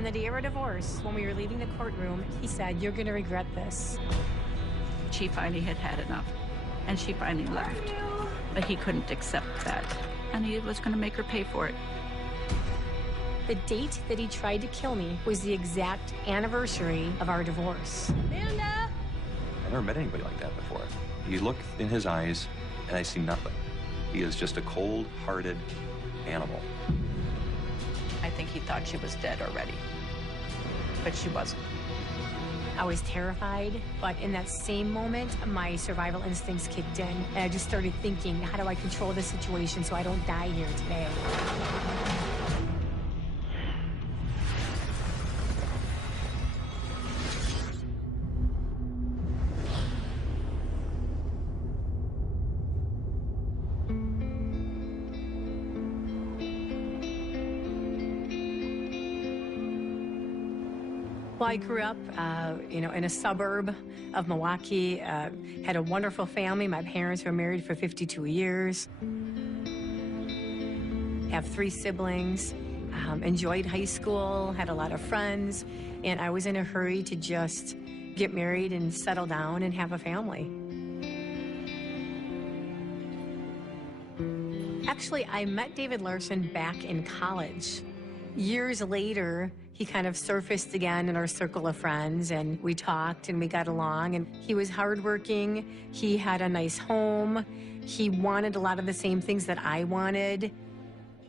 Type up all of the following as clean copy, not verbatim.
On the day of our divorce, when we were leaving the courtroom, he said, "You're going to regret this." She finally had had enough, and she finally left. But he couldn't accept that, and he was going to make her pay for it. The date that he tried to kill me was the exact anniversary of our divorce. Amanda! I've never met anybody like that before. You look in his eyes, and I see nothing. He is just a cold-hearted animal. I think he thought she was dead already, but she wasn't. I was terrified, but in that same moment, my survival instincts kicked in, and I just started thinking, how do I control this situation so I don't die here today? Well, I grew up, in a suburb of Milwaukee, had a wonderful family. My parents were married for 52 years. Have 3 siblings, enjoyed high school, had a lot of friends, and I was in a hurry to just get married and settle down and have a family. Actually, I met David Larson back in college. Years later, he kind of surfaced again in our circle of friends, and we talked and we got along, and he was hardworking. He had a nice home. He wanted a lot of the same things that I wanted.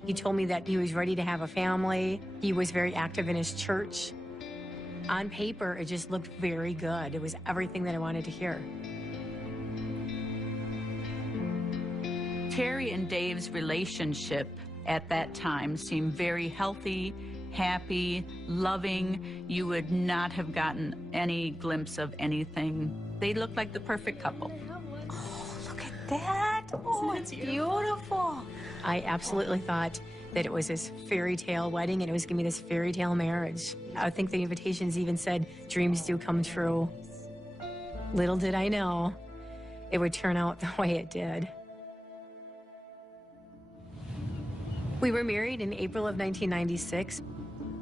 He told me that he was ready to have a family. He was very active in his church. On paper, it just looked very good. It was everything that I wanted to hear. Terry and Dave's relationship at that time seemed very healthy, happy, loving. You would not have gotten any glimpse of anything. They looked like the perfect couple. Oh, look at that. Oh, it's beautiful. I absolutely thought that it was this fairy tale wedding and it was going to be this fairy tale marriage. I think the invitations even said, "Dreams do come true." Little did I know it would turn out the way it did. We were married in April of 1996,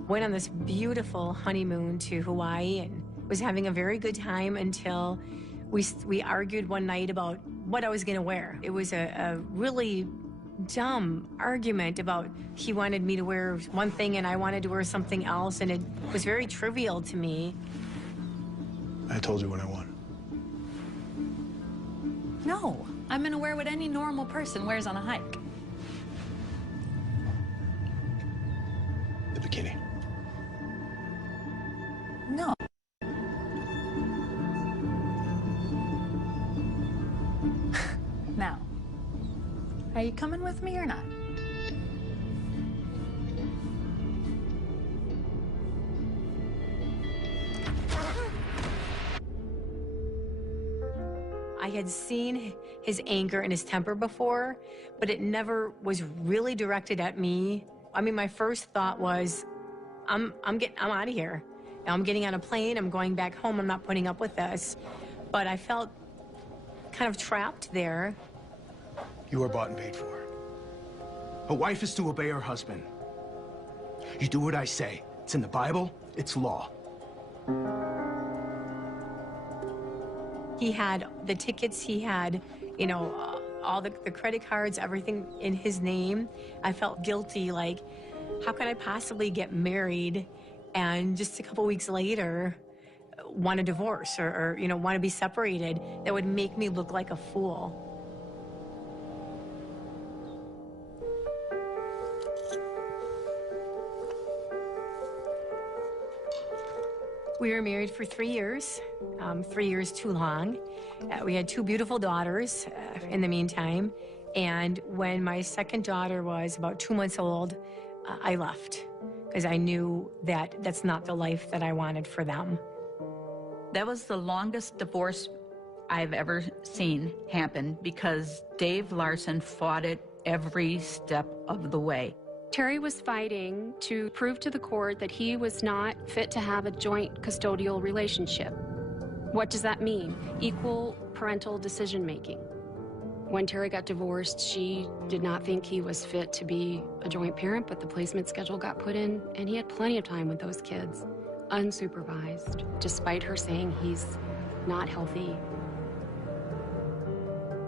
went on this beautiful honeymoon to Hawaii and was having a very good time until we argued one night about what I was going to wear. It was a really dumb argument about he wanted me to wear one thing and I wanted to wear something else, and it was very trivial to me. I told you what I want. No, I'm gonna wear what any normal person wears on a hike. The bikini. No. Now, are you coming with me or not? I had seen his anger and his temper before, but it never was really directed at me. I mean, my first thought was, I'm out of here. I'm getting on a plane, I'm going back home, I'm not putting up with this. But I felt kind of trapped there. You are bought and paid for. A wife is to obey her husband. You do what I say. It's in the Bible, it's law. He had the tickets, he had, all the credit cards, everything in his name. I felt guilty, like, how could I possibly get married and just a couple weeks later want a divorce or want to be separated? That would make me look like a fool. We were married for 3 years, 3 years too long. We had 2 beautiful daughters in the meantime. And when my second daughter was about 2 months old, I left because I knew that that's not the life that I wanted for them. That was the longest divorce I've ever seen happen because Dave Larson fought it every step of the way. Terry was fighting to prove to the court that he was not fit to have a joint custodial relationship. What does that mean? Equal parental decision-making. When Terry got divorced, she did not think he was fit to be a joint parent, but the placement schedule got put in, and he had plenty of time with those kids, unsupervised, despite her saying he's not healthy.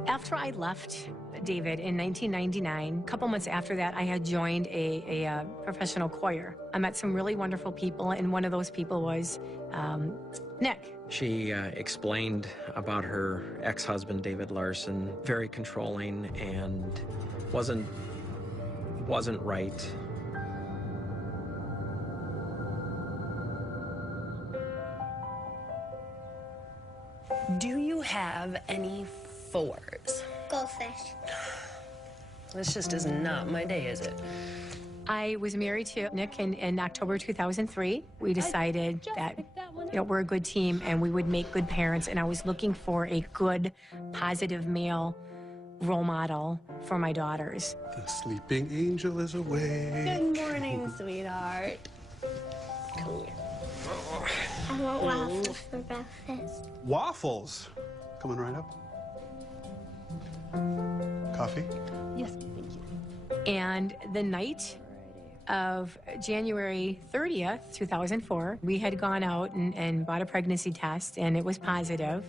After I left David in 1999, a couple months after that, I had joined a professional choir. I met some really wonderful people, and one of those people was Nick. She explained about her ex-husband, David Larson, very controlling and wasn't right. Do you have any fours? Goldfish. This just is not my day, is it? I was married to Nick in October 2003. We decided that, we're a good team and we would make good parents, and I was looking for a good, positive male role model for my daughters. The sleeping angel is awake. Good morning, sweetheart. Come here. I want waffles for breakfast. Waffles? Coming right up. Coffee? Yes, thank you. And the night of January 30th, 2004, we had gone out and bought a pregnancy test, and it was positive.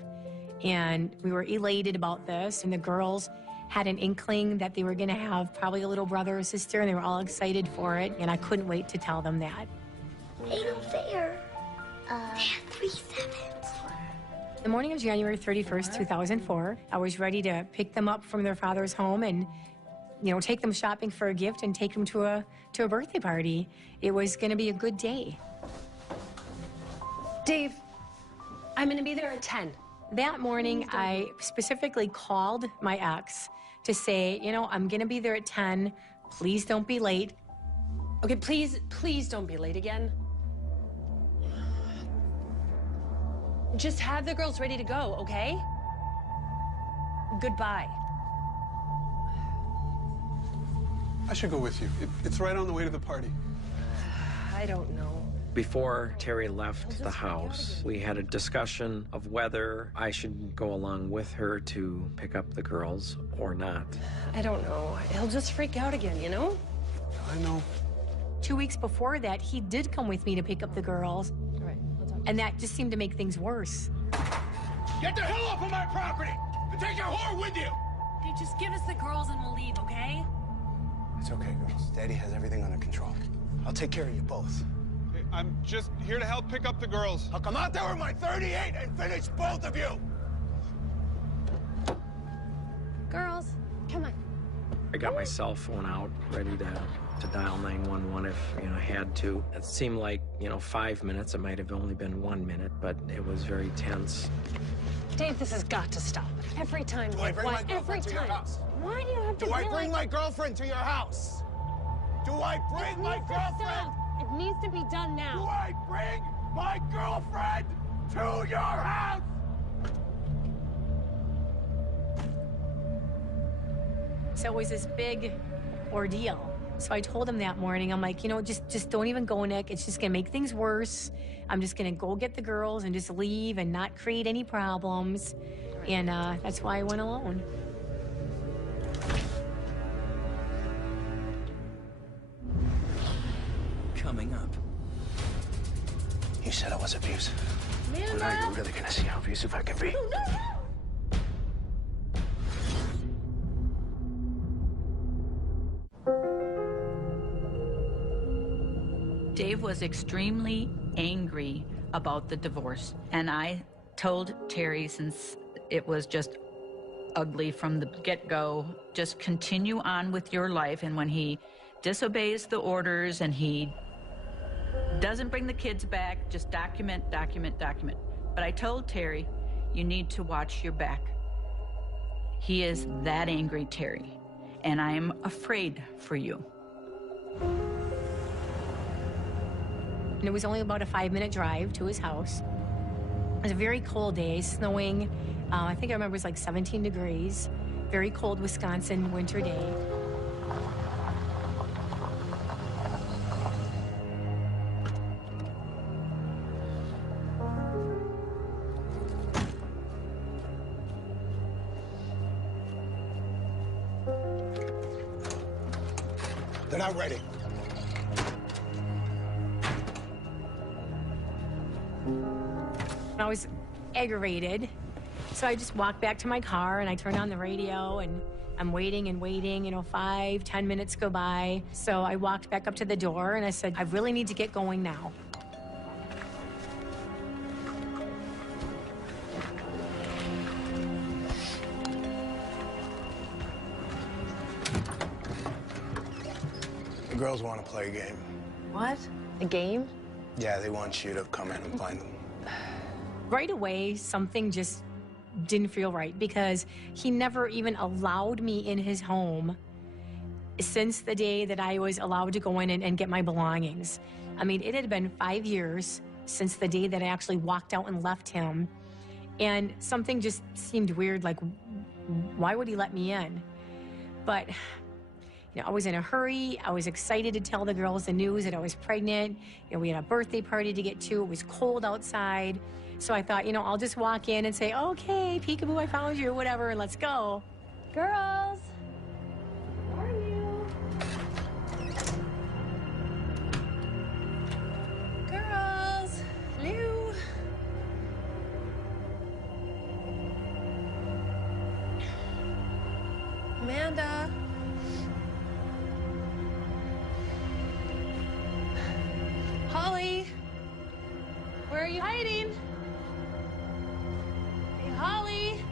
And we were elated about this, and the girls had an inkling that they were going to have probably a little brother or sister, and they were all excited for it, and I couldn't wait to tell them that. They don't fair. They have 3 sevens. The morning of January 31st, 2004, I was ready to pick them up from their father's home and, take them shopping for a gift and take them to a birthday party. It was going to be a good day. Dave, I'm going to be there at 10. That morning, I specifically called my ex to say, I'm going to be there at 10. Please don't be late. Okay, please don't be late again. Just have the girls ready to go, okay? Goodbye. I should go with you. It's right on the way to the party. I don't know. Before Terry left the house, we had a discussion of whether I should go along with her to pick up the girls or not. I don't know. He'll just freak out again, I know. 2 weeks before that, he did come with me to pick up the girls. All right, I'll talk. And that just seemed to make things worse. Get the hell off of my property and take your whore with you! Hey, just give us the girls and we'll leave, okay? It's okay, girls. Daddy has everything under control. I'll take care of you both. Hey, I'm just here to help pick up the girls. I'll come out there with my .38 and finish both of you! Girls, come on. I got my cell phone out, ready to dial 911 if, I had to. It seemed like, 5 minutes. It might have only been 1 minute, but it was very tense. Dave, this has got to stop. Every time. Do I bring my Every girlfriend to your time. house? Why do you have to Do I be bring like... my girlfriend to your house? Do I bring my needs to girlfriend? stop. It needs to be done Do now. I bring my girlfriend to your house? So it was this big ordeal. So I told him that morning, I'm like, just don't even go, Nick. It's just gonna make things worse. I'm just gonna go get the girls and just leave and not create any problems. And that's why I went alone. Coming up. You said I was abusive. Well, now you're really gonna see how abusive I can be. Dave was extremely angry about the divorce, and I told Terry, since it was just ugly from the get-go, just continue on with your life, and when he disobeys the orders and he doesn't bring the kids back, just document. But I told Terry, you need to watch your back. He is that angry, Terry, and I am afraid for you. And it was only about a 5-minute drive to his house. It was a very cold day, snowing. I think I remember it was like 17 degrees. Very cold Wisconsin winter day. They're not ready. I was aggravated, so I just walked back to my car and I turned on the radio and I'm waiting and waiting, 5, 10 minutes go by. So I walked back up to the door and I said, I really need to get going now. The girls want to play a game. What? A game? Yeah, they want you to come in and find them. Right away, something just didn't feel right because he never even allowed me in his home since the day that I was allowed to go in and get my belongings. I mean, it had been 5 years since the day that I actually walked out and left him. And something just seemed weird, like, why would he let me in? But, I was in a hurry. I was excited to tell the girls the news that I was pregnant. We had a birthday party to get to. It was cold outside. So I thought, I'll just walk in and say, okay, peekaboo, I found you, whatever, and let's go. Girls! Where are you? Girls! Hello? Amanda? Holly? Where are you hiding? Hey, Holly?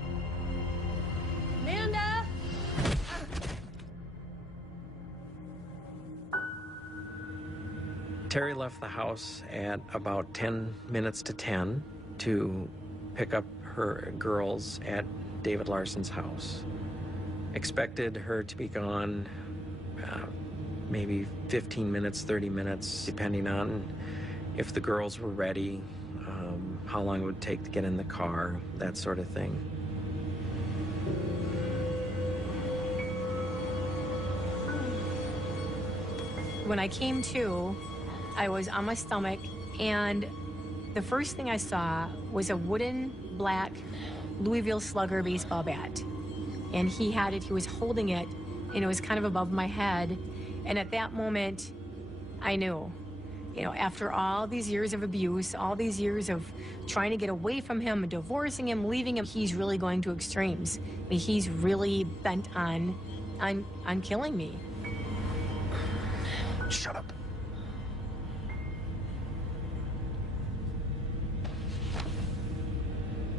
Amanda? Terry left the house at about 10 minutes to 10 to pick up her girls at David Larson's house. Expected her to be gone maybe 15 minutes, 30 minutes, depending on if the girls were ready, how long it would take to get in the car, that sort of thing. When I came to, I was on my stomach, and the first thing I saw was a wooden black Louisville Slugger baseball bat. And he had it, he was holding it, and it was kind of above my head. And at that moment, I knew, after all these years of abuse, all these years of trying to get away from him, divorcing him, leaving him, he's really going to extremes. I mean, he's really bent on killing me. Shut up.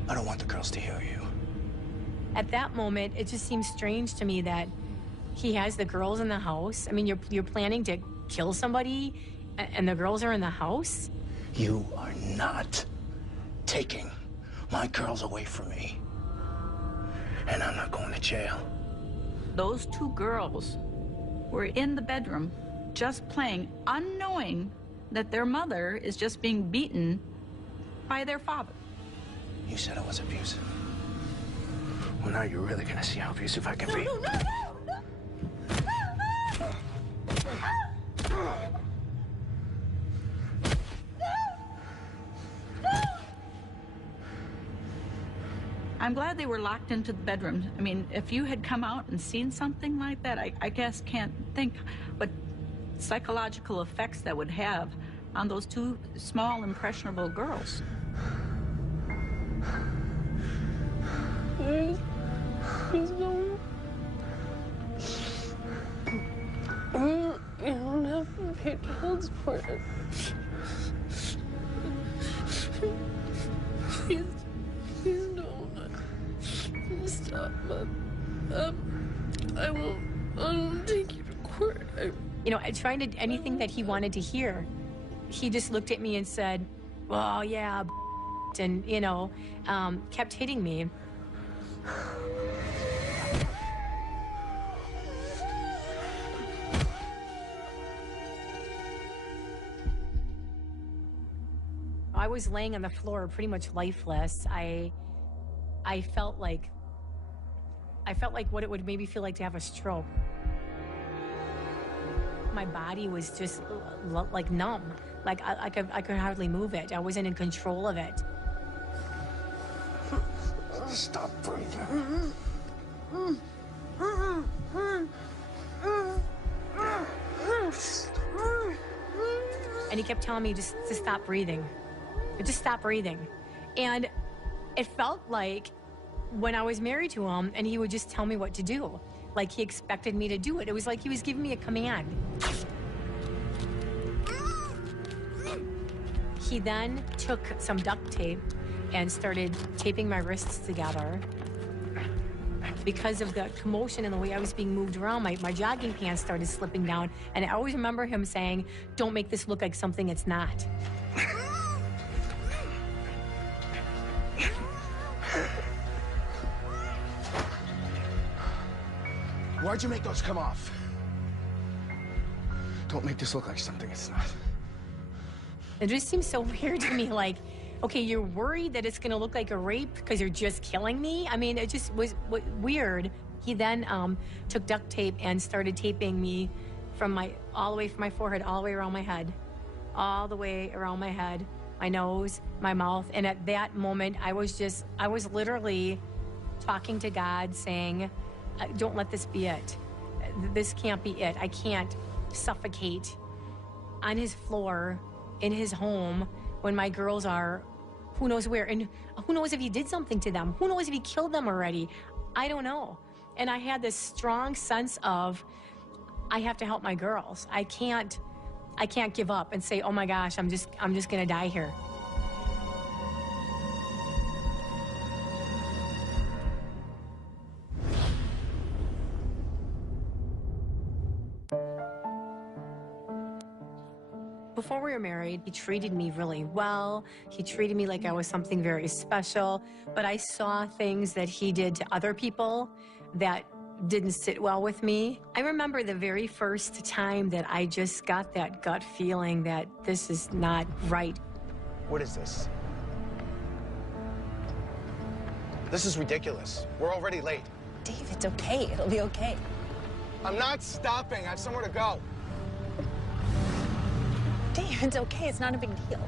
I don't want the girls to hear you. At that moment, it just seems strange to me that he has the girls in the house. I mean, you're planning to kill somebody, and the girls are in the house? You are not taking my girls away from me. And I'm not going to jail. Those two girls were in the bedroom just playing, unknowing that their mother is just being beaten by their father. You said I was abusive. Well, now you're really gonna see how abusive I can be. No. I'm glad they were locked into the bedroom. I mean, if you had come out and seen something like that, I guess can't think what psychological effects that would have on those two small, impressionable girls. Please don't. You don't have to pay child support. Please don't. Stop, I won't take you to court. I tried to anything that he wanted to hear. He just looked at me and said, well, yeah, and, kept hitting me. I was laying on the floor pretty much lifeless. I felt like what it would maybe feel like to have a stroke. My body was just like numb. Like I could hardly move it. I wasn't in control of it. Stop breathing. And he kept telling me just to stop breathing. Just stop breathing. And it felt like when I was married to him and he would just tell me what to do. Like he expected me to do it. It was like he was giving me a command. He then took some duct tape and started taping my wrists together. Because of the commotion and the way I was being moved around, my jogging pants started slipping down. And I always remember him saying, "Don't make this look like something it's not." Why'd you make those come off? Don't make this look like something it's not. It just seems so weird to me, like, okay, you're worried that it's gonna look like a rape because you're just killing me? I mean, it just was weird. He then took duct tape and started taping me all the way from my forehead, all the way around my head. All the way around my head, my nose, my mouth. And at that moment, I was literally talking to God saying, don't let this be it. This can't be it. I can't suffocate on his floor in his home when my girls are who knows where. And who knows if he did something to them? Who knows if he killed them already? I don't know. And I had this strong sense of, I have to help my girls. I can't give up and say, oh my gosh, I'm just gonna die here. Before we were married, he treated me really well. He treated me like I was something very special, but I saw things that he did to other people that didn't sit well with me. I remember the very first time that I just got that gut feeling that this is not right. What is this? This is ridiculous. We're already late. Dave, it's okay. It'll be okay. I'm not stopping. I have somewhere to go. Dave, it's okay. It's not a big deal.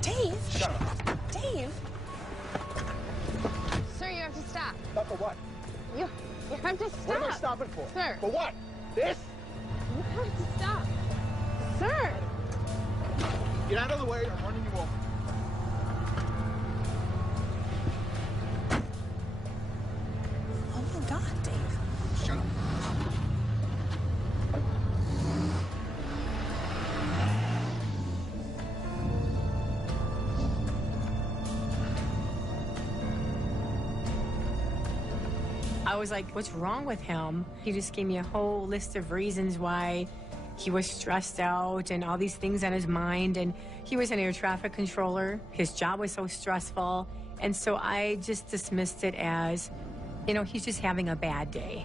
Dave! Shut up. Dave! Sir, you have to stop. Stop for what? You have to stop. What am I stopping for? Sir. For what? This? You have to stop. Sir! Get out of the way. I'm running you over. Oh my God, Dave. Shut up. I was like, what's wrong with him? He just gave me a whole list of reasons why he was stressed out and all these things on his mind. And he was an air traffic controller. His job was so stressful. And so I just dismissed it as, you know, he's just having a bad day.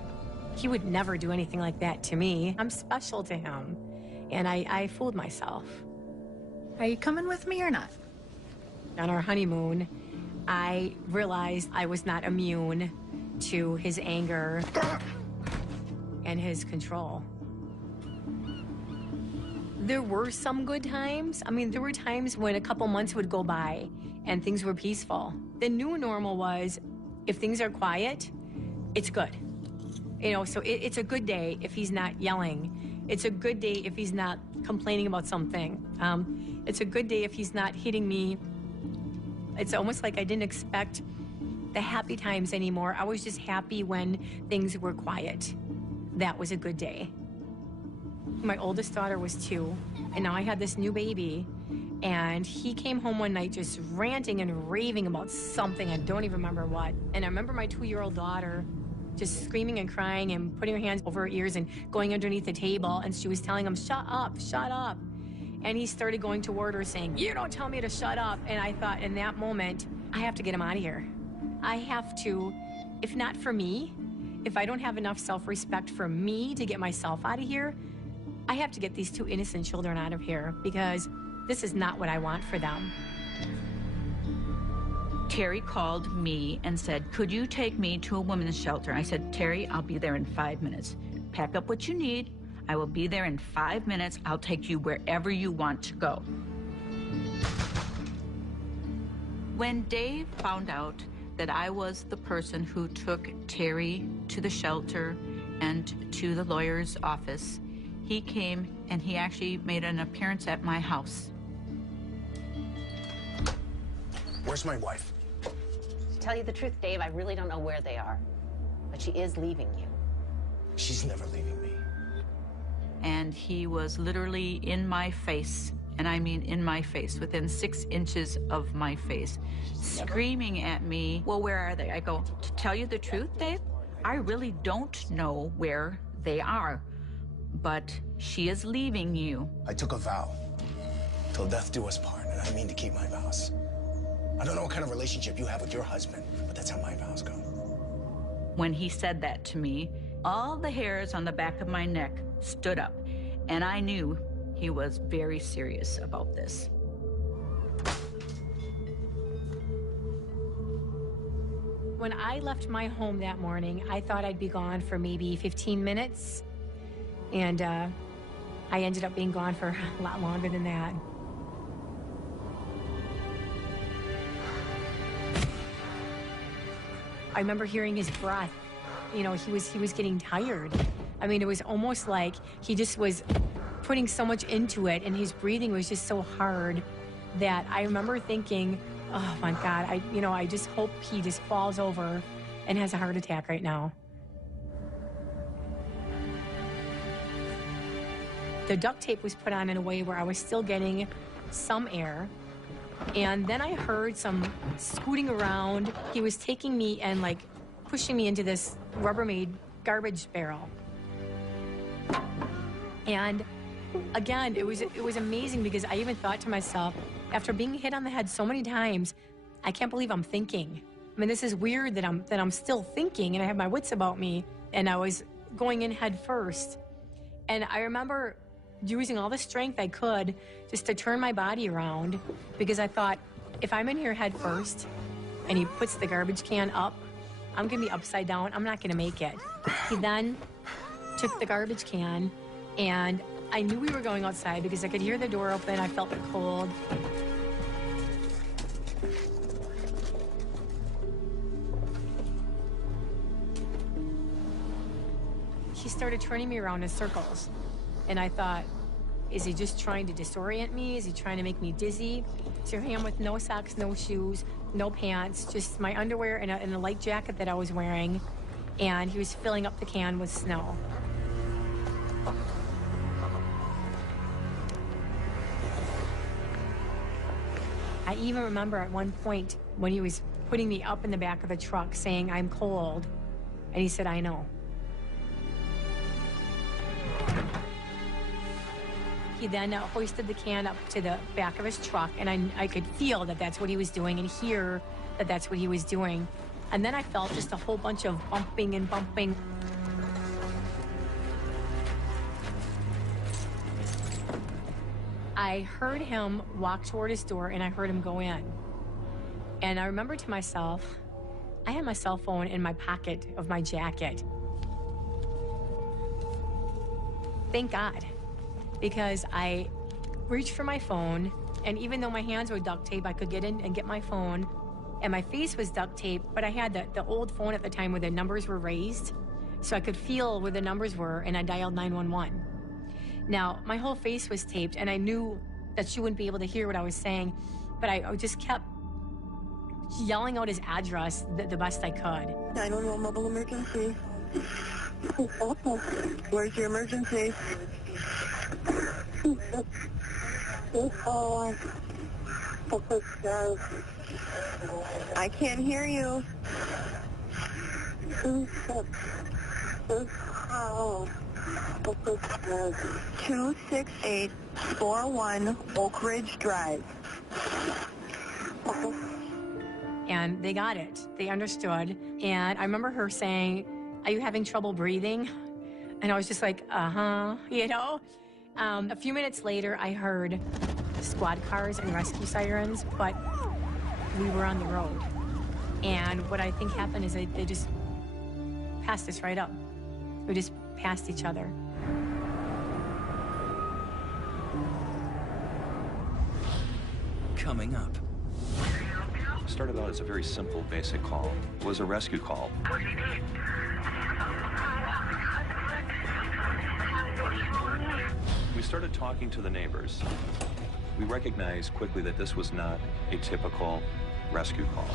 He would never do anything like that to me. I'm special to him. And I fooled myself. Are you coming with me or not? On our honeymoon, I realized I was not immune to his anger and his control. There were some good times. I mean, there were times when a couple months would go by and things were peaceful. The new normal was, if things are quiet, it's good. You know, so it's a good day if he's not yelling. It's a good day if he's not complaining about something. It's a good day if he's not hitting me. It's almost like I didn't expect the happy times anymore. I was just happy when things were quiet. That was a good day. My oldest daughter was 2, and now I had this new baby, and he came home one night just ranting and raving about something. I don't even remember what. And I remember my 2-year-old daughter just screaming and crying and putting her hands over her ears and going underneath the table, and she was telling him, shut up, shut up. And he started going toward her saying, you don't tell me to shut up. And I thought in that moment, I have to get him out of here. I have to, if not for me, if I don't have enough self-respect for me to get myself out of here, I have to get these 2 innocent children out of here because this is not what I want for them. Terry called me and said, could you take me to a women's shelter? I said, Terry, I'll be there in 5 minutes. Pack up what you need. I will be there in 5 minutes. I'll take you wherever you want to go. When Dave found out that I was the person who took Terry to the shelter and to the lawyer's office. He came and he actually made an appearance at my house. Where's my wife? To tell you the truth, Dave, I really don't know where they are. But she is leaving you. She's never leaving me. And he was literally in my face, and I mean in my face, within 6 inches of my face, screaming at me, well, where are they? I go, to tell you the truth, Dave, I really don't know where they are, but she is leaving you. I took a vow, till death do us part, and I mean to keep my vows. I don't know what kind of relationship you have with your husband, but that's how my vows go. When he said that to me, all the hairs on the back of my neck stood up, and I knew he was very serious about this. When I left my home that morning, I thought I'd be gone for maybe 15 minutes, and I ended up being gone for a lot longer than that. I remember hearing his breath. You know, he was getting tired. I mean, it was almost like he just was putting so much into it, and his breathing was just so hard that I remember thinking, oh my God, I just hope he just falls over and has a heart attack right now. The duct tape was put on in a way where I was still getting some air. And then I heard some scooting around. He was taking me and like pushing me into this Rubbermaid garbage barrel. And again, it was amazing because I even thought to myself, after being hit on the head so many times, I can't believe I'm thinking. I mean, this is weird that I'm still thinking and I have my wits about me, and I was going in head first. And I remember using all the strength I could just to turn my body around, because I thought, if I'm in here head first and he puts the garbage can up, I'm gonna be upside down. I'm not gonna make it. He then took the garbage can, and I knew we were going outside because I could hear the door open. I felt the cold. He started turning me around in circles. And I thought, is he just trying to disorient me? Is he trying to make me dizzy? So here I am with no socks, no shoes, no pants, just my underwear and a light jacket that I was wearing. And he was filling up the can with snow. I even remember at one point when he was putting me up in the back of the truck saying, I'm cold. And he said, I know. He then hoisted the can up to the back of his truck, and I could feel that that's what he was doing and hear that that's what he was doing. And then I felt just a whole bunch of bumping and bumping. I heard him walk toward his door, and I heard him go in. And I remember to myself, I had my cell phone in my pocket of my jacket. Thank God. Because I reached for my phone, and even though my hands were duct tape, I could get in and get my phone, and my face was duct tape, but I had the old phone at the time where the numbers were raised, so I could feel where the numbers were, and I dialed 911. Now, my whole face was taped, and I knew that she wouldn't be able to hear what I was saying, but I just kept yelling out his address the best I could. 911 mobile emergency. Where's your emergency? I can't hear you. 26841 Oak Ridge Drive. And they got it. They understood. And I remember her saying, are you having trouble breathing? And I was just like, you know? A few minutes later, I heard squad cars and rescue sirens, but we were on the road. And what I think happened is they just passed us right up. We just passed each other. Coming up. Started out as a very simple, basic call. It was a rescue call. We started talking to the neighbors. We recognized quickly that this was not a typical rescue call.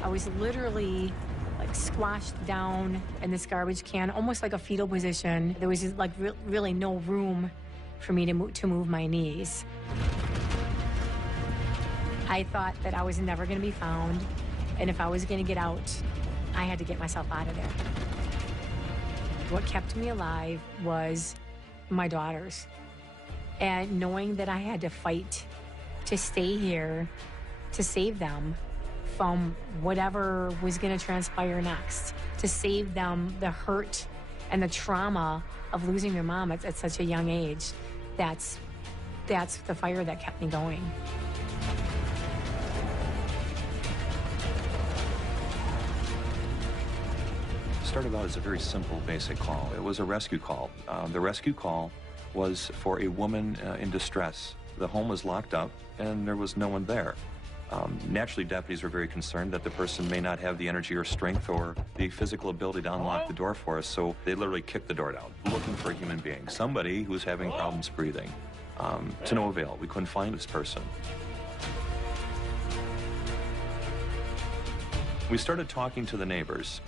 I was literally like squashed down in this garbage can, almost like a fetal position. There was just, like really no room for me to move my knees. I thought that I was never going to be found, and if I was going to get out, I had to get myself out of there. What kept me alive was my daughters, and knowing that I had to fight to stay here to save them from whatever was going to transpire next, to save them the hurt and the trauma of losing their mom at such a young age. That's the fire that kept me going. It started out as a very simple, basic call. It was a rescue call. The rescue call was for a woman in distress. The home was locked up, and there was no one there. Naturally, deputies were very concerned that the person may not have the energy or strength or the physical ability to unlock the door for us, so they literally kicked the door down, looking for a human being, somebody who was having problems breathing. To no avail. We couldn't find this person. We started talking to the neighbors.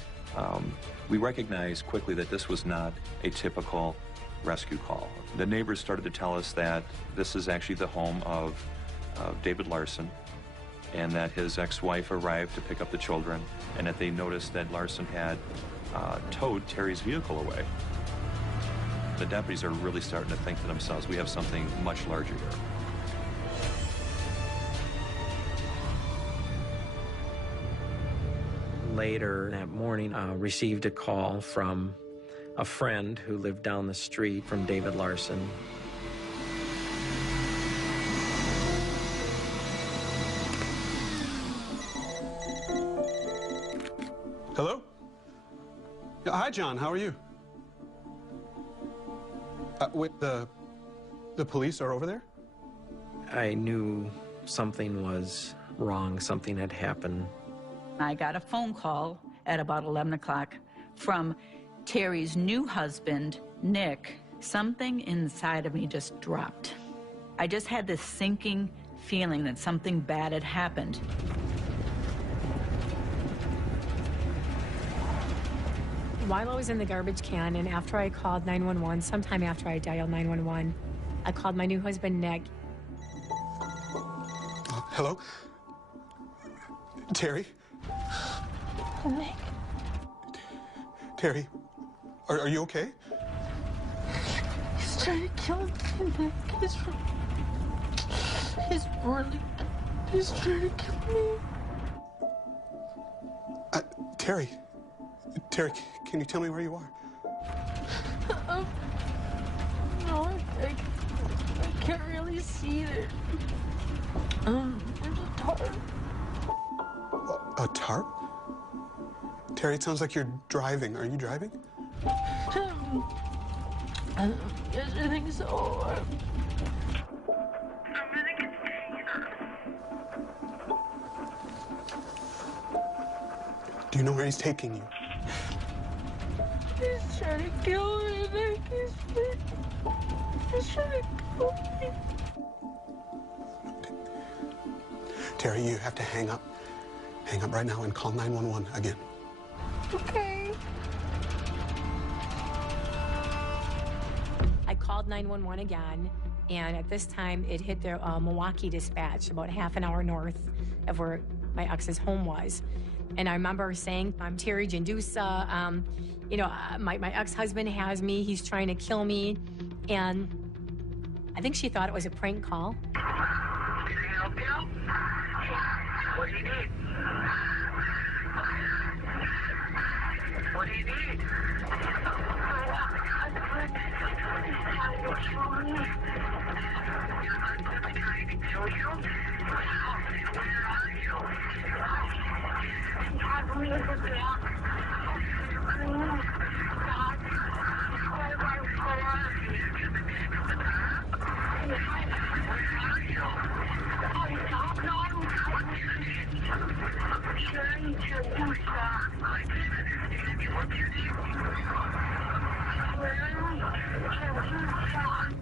We recognized quickly that this was not a typical rescue call. The neighbors started to tell us that this is actually the home of David Larson, and that his ex-wife arrived to pick up the children, and that they noticed that Larson had towed Terry's vehicle away. The deputies are really starting to think to themselves, we have something much larger here. Later that morning, received a call from a friend who lived down the street from David Larson. Hello? Yeah, hi, John. How are you? Wait, the police are over there? I knew something was wrong. Something had happened. I got a phone call at about 11 o'clock from Terry's new husband, Nick. Something inside of me just dropped. I just had this sinking feeling that something bad had happened. While I was in the garbage can, and after I called 911, sometime after I dialed 911, I called my new husband, Nick. Hello? Terry? Nick? Terry, are you okay? He's trying to kill me, Nick. He's really... He's trying to kill me. Terry, can you tell me where you are? No, I can't really see it. There's a tarp. A tarp? Terry, it sounds like you're driving. Are you driving? Yes, I think so. Do you know where he's taking you? He's trying to kill me, Nick. He's trying to kill me. Terry, you have to hang up. Hang up right now and call 911 again. Okay. I called 911 again, and at this time, it hit the Milwaukee dispatch, about half an hour north of where my ex's home was. And I remember saying, I'm Terry Jandusa. You know, my ex-husband has me. He's trying to kill me. And I think she thought it was a prank call. Can I help you? What do you need? What do you need? Trying to kill you? Where are you? God, we look back. God, where are you? Oh, stop, no. What's your name? Terry Gendusa. I can't understand you. What's your name? Terry Gendusa.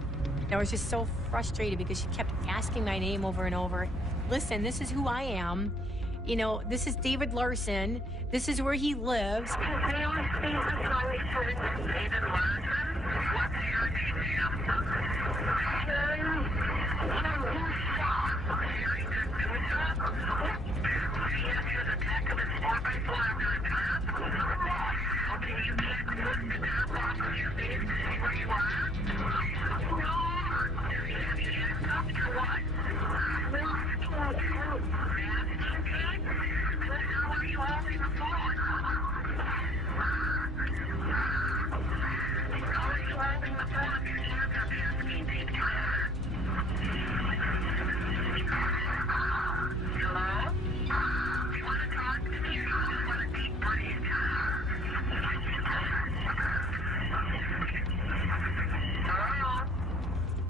I was just so frustrated because she kept asking my name over and over. Listen, this is who I am. You know, this is David Larson. This is where he lives. David Larson? David Larson? What's your name, ma'am? Terry Gendusa. Terry Gendusa? He answers the back of his 4x4.com. Okay, you can't put the top off of your face to see where you are? No.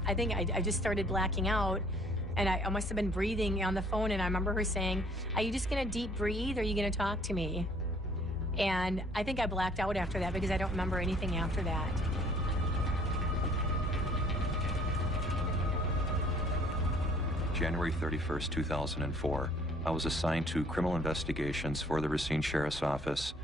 I think I just started blacking out, and I must have been breathing on the phone, and I remember her saying, "Are you just gonna deep breathe, or are you gonna talk to me?" And I think I blacked out after that because I don't remember anything after that. January 31st, 2004, I was assigned to criminal investigations for the Racine Sheriff's Office,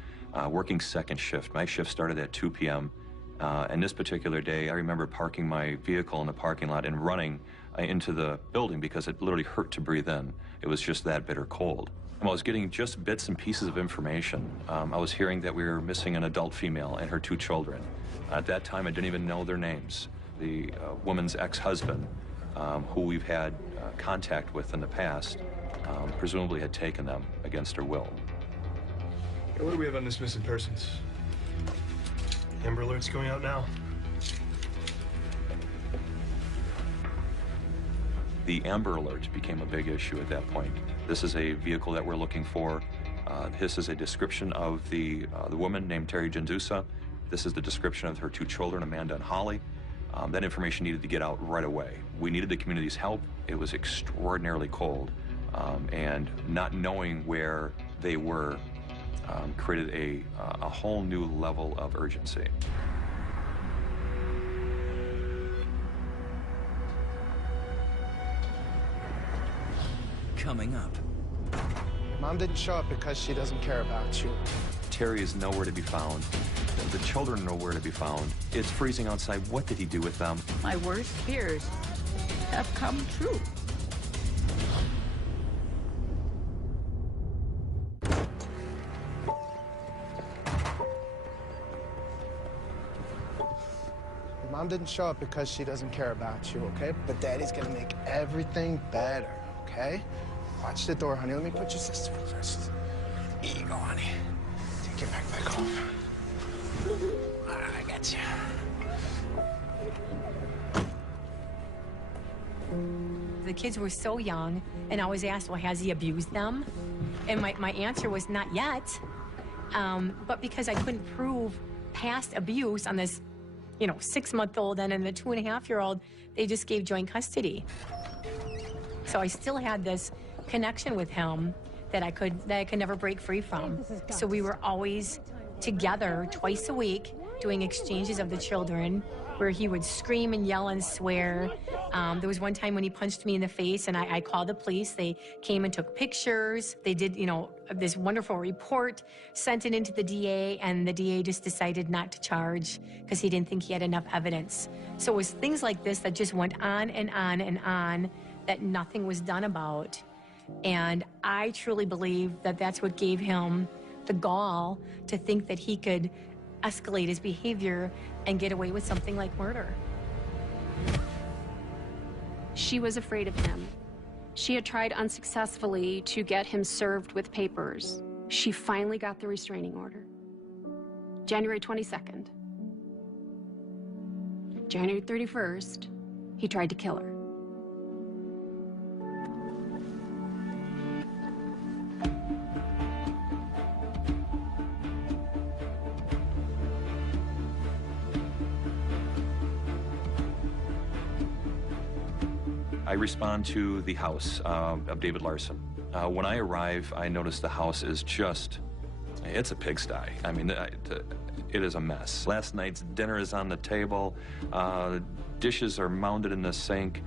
working second shift. My shift started at 2 p.m. And this particular day, I remember parking my vehicle in the parking lot and running into the building because it literally hurt to breathe in. It was just that bitter cold. And I was getting just bits and pieces of information. I was hearing that we were missing an adult female and her 2 children. At that time, I didn't even know their names. The woman's ex-husband, who we've had contact with in the past, presumably had taken them against her will. Hey, what do we have on this missing persons? Amber Alert's going out now. The Amber Alert became a big issue at that point. This is a vehicle that we're looking for. This is a description of the woman named Terry Gendusa. This is the description of her 2 children, Amanda and Holly. That information needed to get out right away. We needed the community's help. It was extraordinarily cold, and not knowing where they were created a whole new level of urgency. Coming up. Mom didn't show up because she doesn't care about you. Terry is nowhere to be found. The children are nowhere to be found. It's freezing outside. What did he do with them? My worst fears have come true. Mom didn't show up because she doesn't care about you, okay? But Daddy's gonna make everything better, okay? Watch the door, honey. Let me put your sister first. Here you go, honey. Take your backpack home. All right, I got you. The kids were so young, and I was asked, well, has he abused them? And my answer was not yet. But because I couldn't prove past abuse on this 6-month-old and then the 2.5-year-old, they just gave joint custody. So I still had this connection with him that I could never break free from. So we were always together twice a week doing exchanges of the children where he would scream and yell and swear. There was one time when he punched me in the face, and I called the police. They came and took pictures. They did, this wonderful report, sent it into the DA, and the DA just decided not to charge because he didn't think he had enough evidence. So it was things like this that just went on and on and on that nothing was done about. And I truly believe that that's what gave him the gall to think that he could escalate his behavior and get away with something like murder. She was afraid of him. She had tried unsuccessfully to get him served with papers. She finally got the restraining order. January 22nd. January 31st, he tried to kill her. I respond to the house of David Larson. When I arrive, I notice the house is just, it's a pigsty. I mean, it is a mess. Last night's dinner is on the table. Dishes are mounded in the sink.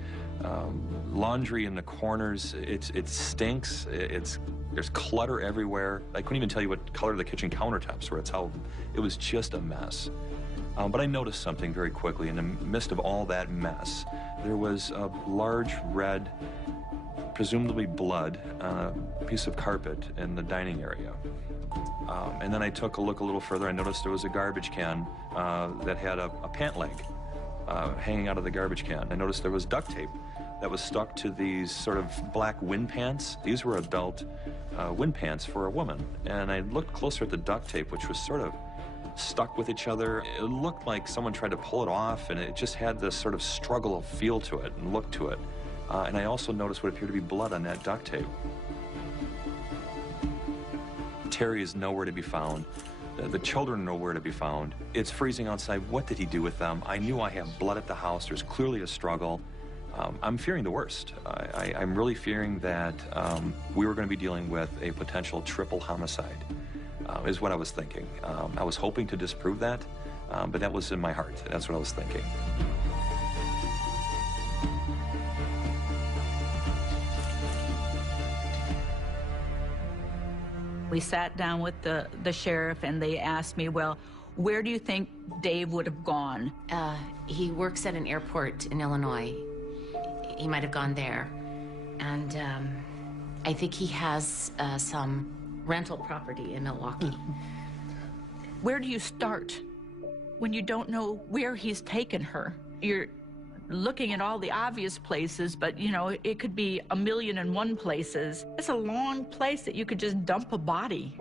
Laundry in the corners. It stinks. There's clutter everywhere. I couldn't even tell you what color the kitchen countertops were. It was just a mess. But I noticed something very quickly. In the midst of all that mess, there was a large red, presumably blood, piece of carpet in the dining area. And then I took a look a little further. I noticed there was a garbage can that had a pant leg hanging out of the garbage can. I noticed there was duct tape that was stuck to these sort of black wind pants. These were adult wind pants for a woman. And I looked closer at the duct tape, which was sort of stuck with each other. It looked like someone tried to pull it off, and it just had this sort of struggle feel to it and look to it. And I also noticed what appeared to be blood on that duct tape. Terry is nowhere to be found. The children are nowhere to be found. It's freezing outside. What did he do with them? I knew I have blood at the house. There's clearly a struggle. I'm fearing the worst. I'm really fearing that we were going to be dealing with a potential triple homicide, is what I was thinking. I was hoping to disprove that, but that was in my heart. That's what I was thinking. We sat down with the sheriff, and they asked me, well, where do you think Dave would have gone? He works at an airport in Illinois. He might have gone there. And I think he has some rental property in Milwaukee. Where do you start when you don't know where he's taken her? You're looking at all the obvious places, but, you know, it could be 1,000,001 places. It's a long place that you could just dump a body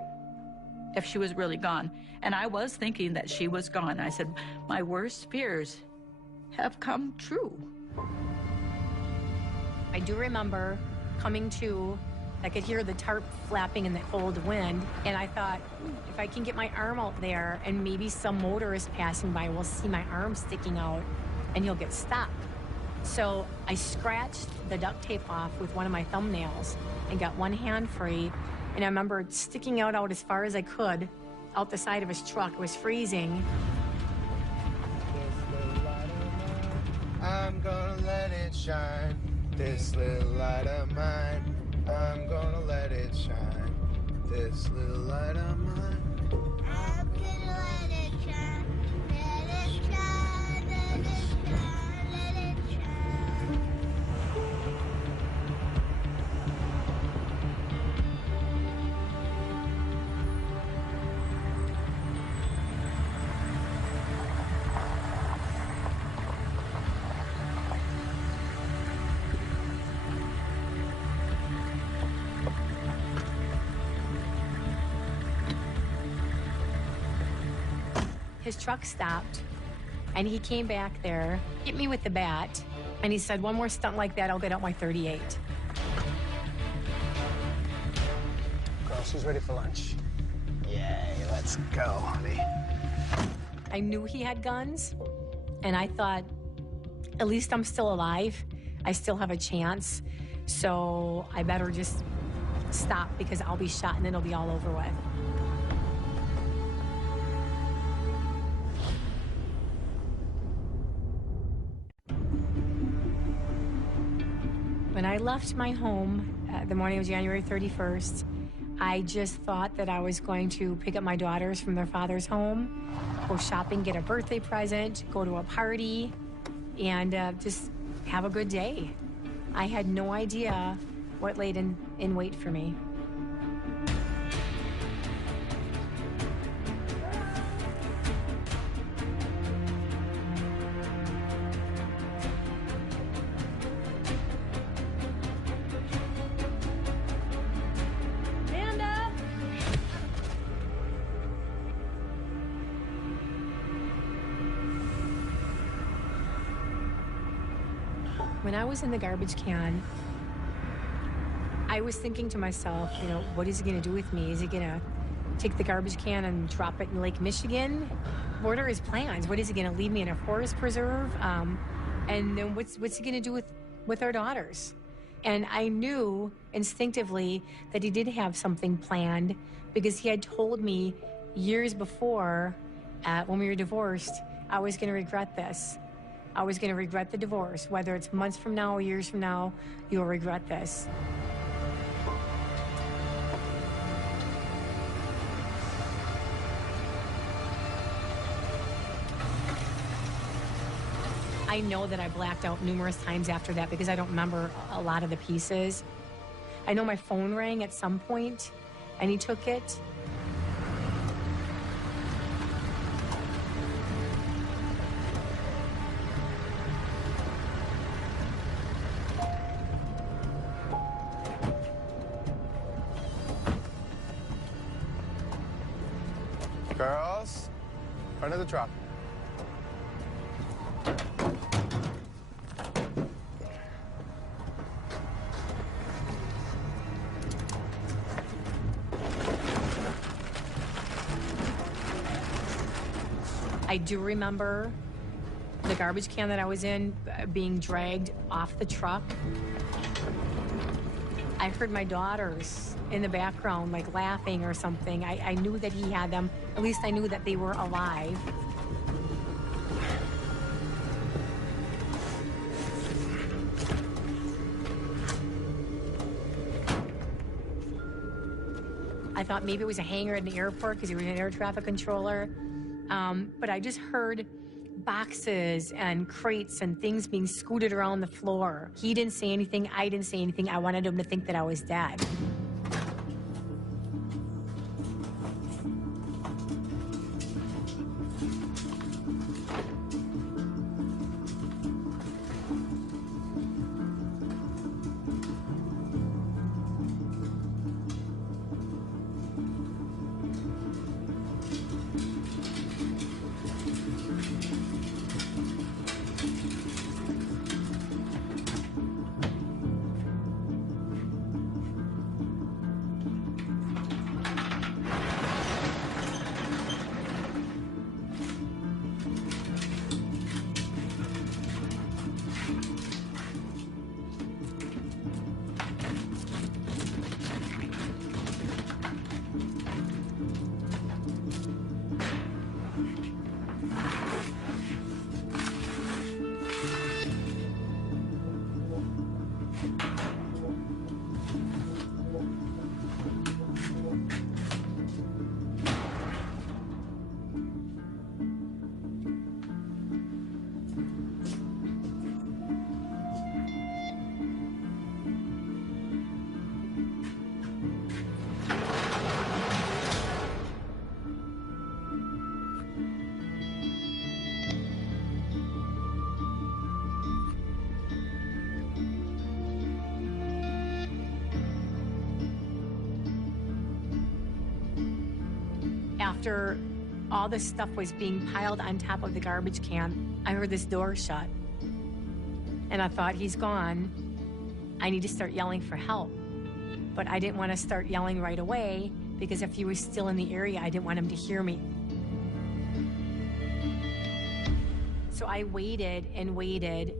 if she was really gone. And I was thinking that she was gone. I said, my worst fears have come true. I do remember coming to, I could hear the tarp flapping in the cold wind, and I thought, if I can get my arm out there and maybe some motorist passing by will see my arm sticking out and he'll get stopped. So I scratched the duct tape off with one of my thumbnails and got one hand free, and I remember sticking out as far as I could out the side of his truck. It was freezing. I'm gonna let it shine, this little light of mine. I'm gonna let it shine, this little light of mine. I'm gonna let it shine, let it shine, let it shine, let it shine. His truck stopped, and he came back there, hit me with the bat, and he said, one more stunt like that, I'll get out my .38. Girl, she's ready for lunch. Yay, let's go, honey. I knew he had guns, and I thought, at least I'm still alive. I still have a chance, so I better just stop because I'll be shot and then it'll be all over with. When I left my home the morning of January 31st, I just thought that I was going to pick up my daughters from their father's home, go shopping, get a birthday present, go to a party, and just have a good day. I had no idea what laid in wait for me. When I was in the garbage can, I was thinking to myself, you know, what is he going to do with me? Is he going to take the garbage can and drop it in Lake Michigan? What are his plans? What is he going to leave me in a forest preserve? And then what's he going to do with our daughters? And I knew instinctively that he did have something planned because he had told me years before, when we were divorced, I was going to regret this. I was going to regret the divorce. Whether it's months from now or years from now, you'll regret this. I know that I blacked out numerous times after that because I don't remember a lot of the pieces. I know my phone rang at some point, and he took it. Girls, front of the truck. I do remember the garbage can that I was in being dragged off the truck. I heard my daughters in the background, like laughing or something. I knew that he had them. At least I knew that they were alive. I thought maybe it was a hangar at the airport because he was an air traffic controller. But I just heard boxes and crates and things being scooted around the floor. He didn't say anything. I didn't say anything. I wanted him to think that I was dead. After all this stuff was being piled on top of the garbage can, I heard this door shut. And I thought, he's gone. I need to start yelling for help. But I didn't want to start yelling right away because if he was still in the area, I didn't want him to hear me. So I waited and waited.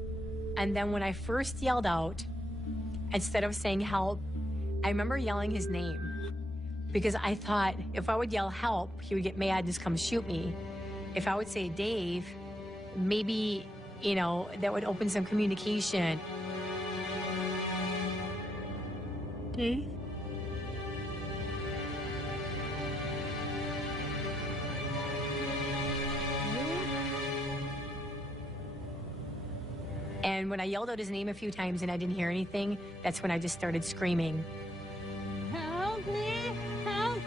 And then when I first yelled out, instead of saying help, I remember yelling his name. Because I thought if I would yell help, he would get mad and just come shoot me. If I would say Dave, maybe, you know, that would open some communication. Dave? And when I yelled out his name a few times and I didn't hear anything, that's when I just started screaming. Help me! Help!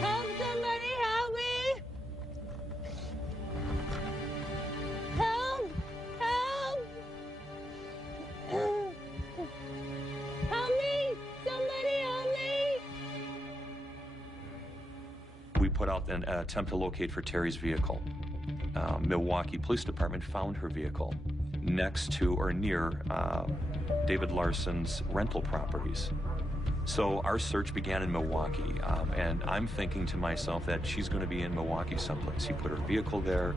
Help somebody! Help me! Help! Help! Help me! Somebody help me! We put out an attempt to locate for Terry's vehicle. Milwaukee Police Department found her vehicle next to or near David Larson's rental properties. So our search began in Milwaukee, and I'm thinking to myself that she's going to be in Milwaukee someplace. He put her vehicle there,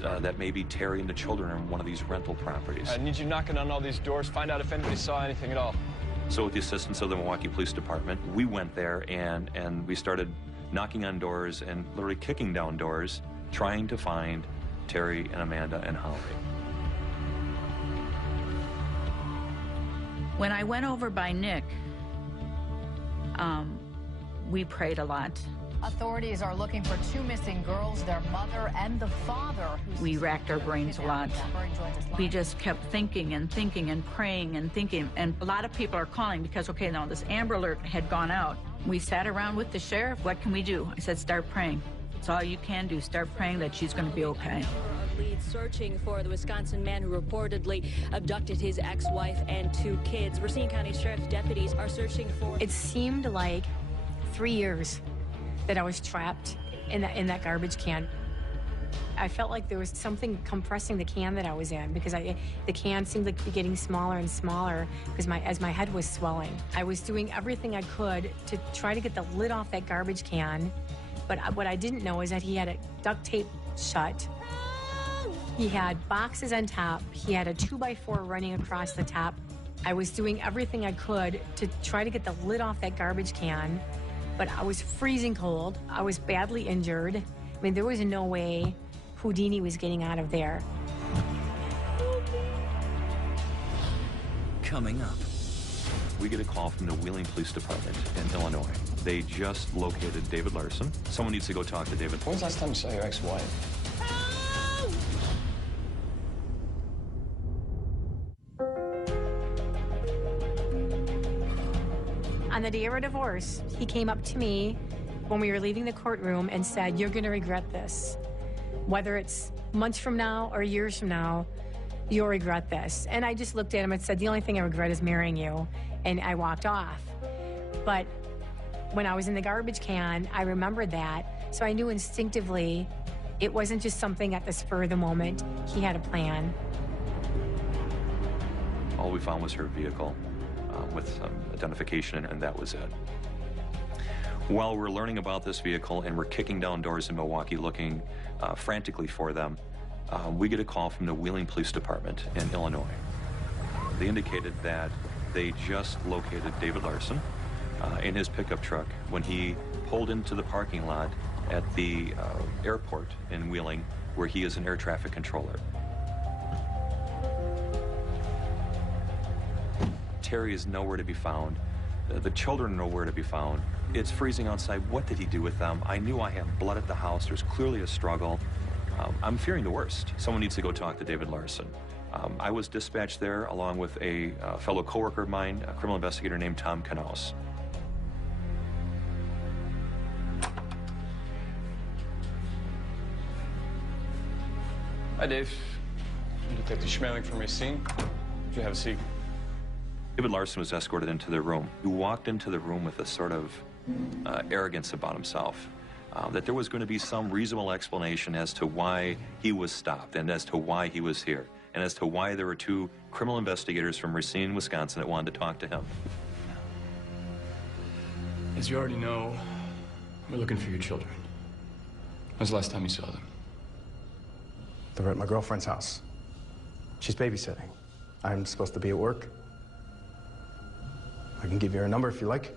that maybe Terry and the children are in one of these rental properties. I need you knocking on all these doors, find out if anybody saw anything at all. So with the assistance of the Milwaukee Police Department, we went there and we started knocking on doors and literally kicking down doors, trying to find Terry and Amanda and Holly. When I went over by Nick, we prayed a lot. Authorities are looking for 2 missing girls, their mother and the father. We racked our brains a lot. We just kept thinking and thinking and praying and thinking. And a lot of people are calling because, okay, now this Amber Alert had gone out. We sat around with the sheriff. What can we do? I said, start praying. It's all you can do. Start praying that she's going to be okay. Leads searching for the Wisconsin man who reportedly abducted his ex-wife and 2 kids. Racine County Sheriff's deputies are searching for... It seemed like 3 years that I was trapped in that garbage can. I felt like there was something compressing the can that I was in because the can seemed like to be getting smaller and smaller because as my head was swelling. I was doing everything I could to try to get the lid off that garbage can, but what I didn't know is that he had it duct taped shut. He had boxes on top. He had a 2x4 running across the top. I was doing everything I could to try to get the lid off that garbage can, but I was freezing cold. I was badly injured. I mean, there was no way Houdini was getting out of there. Coming up, we get a call from the Wheeling Police Department in Illinois. They just located David Larson. Someone needs to go talk to David. When was the last time you saw your ex-wife? On the day of our divorce, he came up to me when we were leaving the courtroom and said, "You're going to regret this. Whether it's months from now or years from now, you'll regret this." And I just looked at him and said, "The only thing I regret is marrying you." And I walked off. But when I was in the garbage can, I remembered that. So I knew instinctively it wasn't just something at the spur of the moment. He had a plan. All we found was her vehicle with some identification, and that was it. While we're learning about this vehicle and we're kicking down doors in Milwaukee looking frantically for them, we get a call from the Wheeling Police Department in Illinois. They indicated that they just located David Larson in his pickup truck when he pulled into the parking lot at the airport in Wheeling, where he is an air traffic controller. Terry is nowhere to be found. The children are nowhere to be found. It's freezing outside. What did he do with them? I knew I had blood at the house. There's clearly a struggle. I'm fearing the worst. Someone needs to go talk to David Larson. I was dispatched there along with a fellow coworker of mine, a criminal investigator named Tom Knaus. Hi, Dave. I'm Detective Schmeling from Racine. Would you have a seat? David Larson was escorted into the room. He walked into the room with a sort of arrogance about himself, that there was going to be some reasonable explanation as to why he was stopped and as to why he was here and as to why there were 2 criminal investigators from Racine, Wisconsin that wanted to talk to him. As you already know, we're looking for your children. When's the last time you saw them? They're at my girlfriend's house. She's babysitting. I'm supposed to be at work. I can give you her number if you like.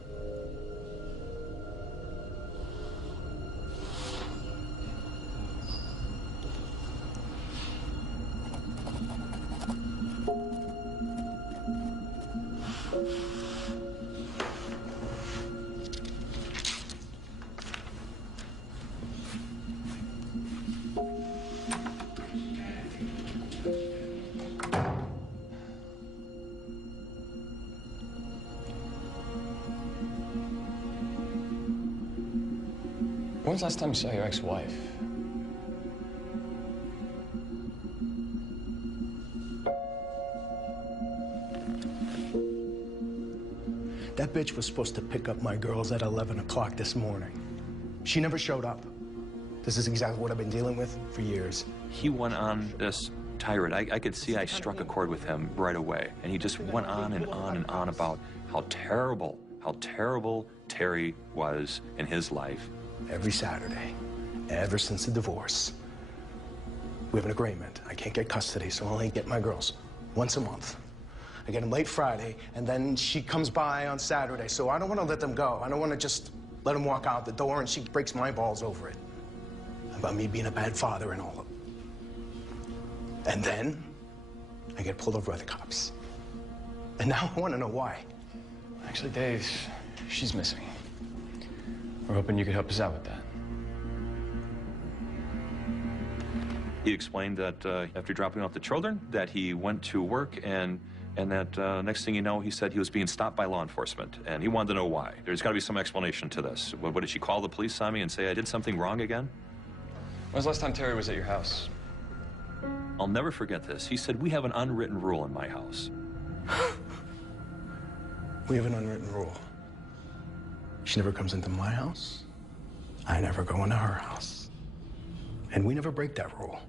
When's the last time you saw your ex-wife? That bitch was supposed to pick up my girls at 11 o'clock this morning. She never showed up. This is exactly what I've been dealing with for years. He went on this tirade. I could see I struck a chord with him right away. And he just went on and on and on about how terrible how terrible Terry was in his life. Every Saturday, ever since the divorce, we have an agreement. I can't get custody, so I only get my girls once a month. I get them late Friday, and then she comes by on Saturday, so I don't want to let them go. I don't want to just let them walk out the door and she breaks my balls over it. About me being a bad father and all of it. And then I get pulled over by the cops. And now I want to know why. Actually, Dave, she's missing. We're hoping you could help us out with that. He explained that after dropping off the children, that he went to work and that next thing you know, he said he was being stopped by law enforcement, and he wanted to know why. There's got to be some explanation to this. What did she call the police on me and say I did something wrong again? When was the last time Terry was at your house? I'll never forget this. He said, we have an unwritten rule in my house. We have an unwritten rule. She never comes into my house. I never go into her house. And we never break that rule.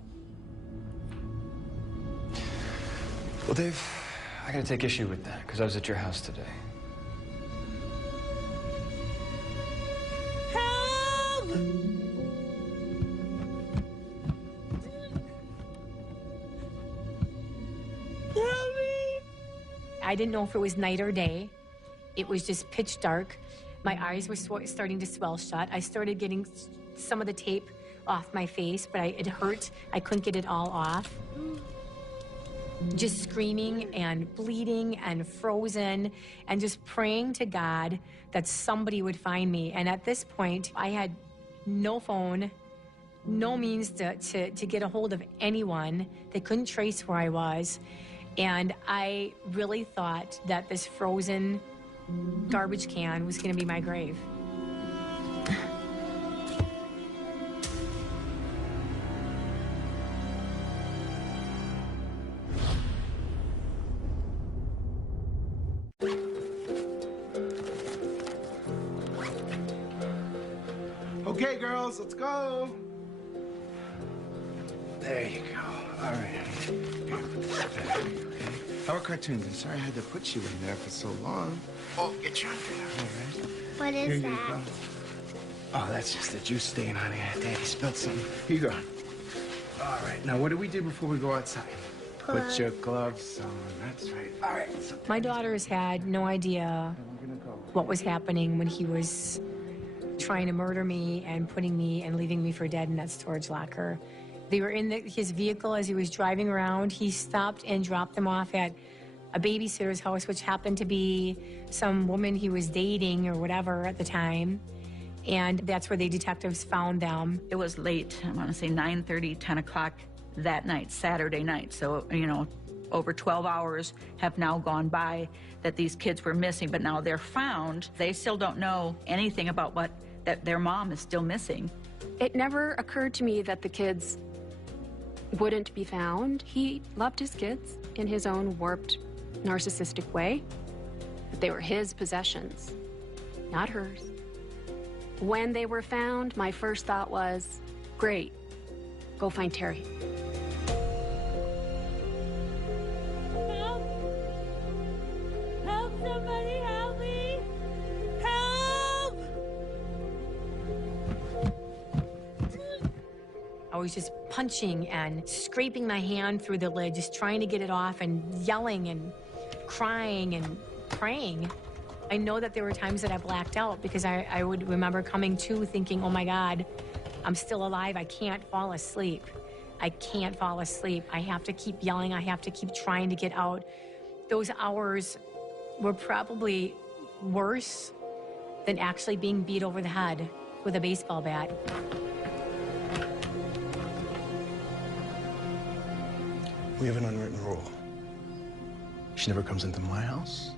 Well, Dave, I gotta take issue with that, because I was at your house today. Help! Help me! I didn't know if it was night or day. It was just pitch dark. My eyes were starting to swell shut. I started getting some of the tape off my face, but it hurt. I couldn't get it all off. Just screaming and bleeding and frozen and just praying to God that somebody would find me. And at this point, I had no phone, no means to get a hold of anyone. They couldn't trace where I was. And I really thought that this frozen garbage can was going to be my grave. Okay, girls, let's go. There you go. All right. How are cartoons? I'm sorry I had to put you in there for so long. Oh, get your underwear. All right. What Here is you that? go. Oh, that's just a juice stain on here. Daddy spilled something. Here you go. All right. Now, what do we do before we go outside? Put your gloves on. That's right. All right. So My daughters had no idea what was happening when he was trying to murder me and putting me and leaving me for dead in that storage locker. They were in his vehicle as he was driving around. He stopped and dropped them off at a babysitter's house, which happened to be some woman he was dating or whatever at the time. And that's where the detectives found them. It was late, I want to say 9:30, 10 o'clock that night, Saturday night. So, you know, over 12 hours have now gone by that these kids were missing, but now they're found. They still don't know anything about that their mom is still missing. It never occurred to me that the kids wouldn't be found. He loved his kids in his own warped, narcissistic way, but they were his possessions, not hers. When they were found, my first thought was, great, go find Terry. Help! Help, somebody help me! Help! I was just punching and scraping my hand through the lid, just trying to get it off and yelling and crying and praying. I know that there were times that I blacked out because I would remember coming to thinking, oh my God, I'm still alive. I can't fall asleep. I can't fall asleep. I have to keep yelling. I have to keep trying to get out. Those hours were probably worse than actually being beat over the head with a baseball bat. We have an unwritten rule. She never comes into my house.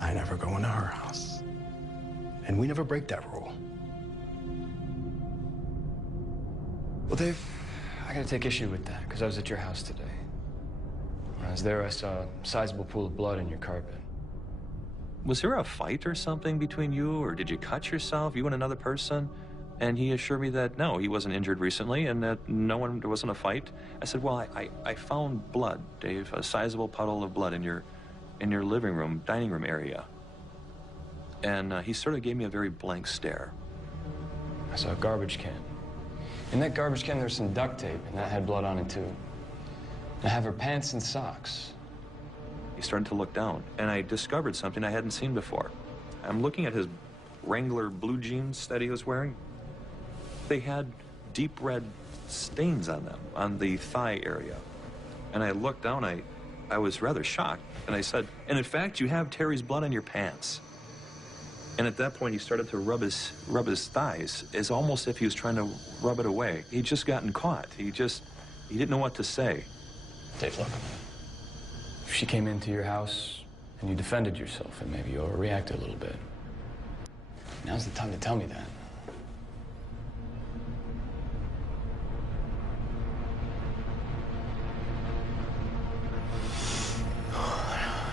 I never go into her house. And we never break that rule. Well, Dave, I gotta take issue with that, because I was at your house today. When I was there, I saw a sizable pool of blood in your carpet. Was there a fight or something between you, or did you cut yourself, you and another person? And he assured me that no, he wasn't injured recently and that there wasn't a fight. I said, well, I found blood, Dave, a sizable puddle of blood in your living room, dining room area. And he sort of gave me a very blank stare. I saw a garbage can. In that garbage can, there's some duct tape, and that had blood on it, too. I have her pants and socks. He started to look down, and I discovered something I hadn't seen before. I'm looking at his Wrangler blue jeans that he was wearing. They had deep red stains on them, on the thigh area. And I looked down, I was rather shocked, and I said, and in fact, you have Terry's blood on your pants. And at that point, he started to rub his thighs, as almost if he was trying to rub it away. He'd just gotten caught. He didn't know what to say. Dave, look. If she came into your house and you defended yourself and maybe you overreacted a little bit, now's the time to tell me that.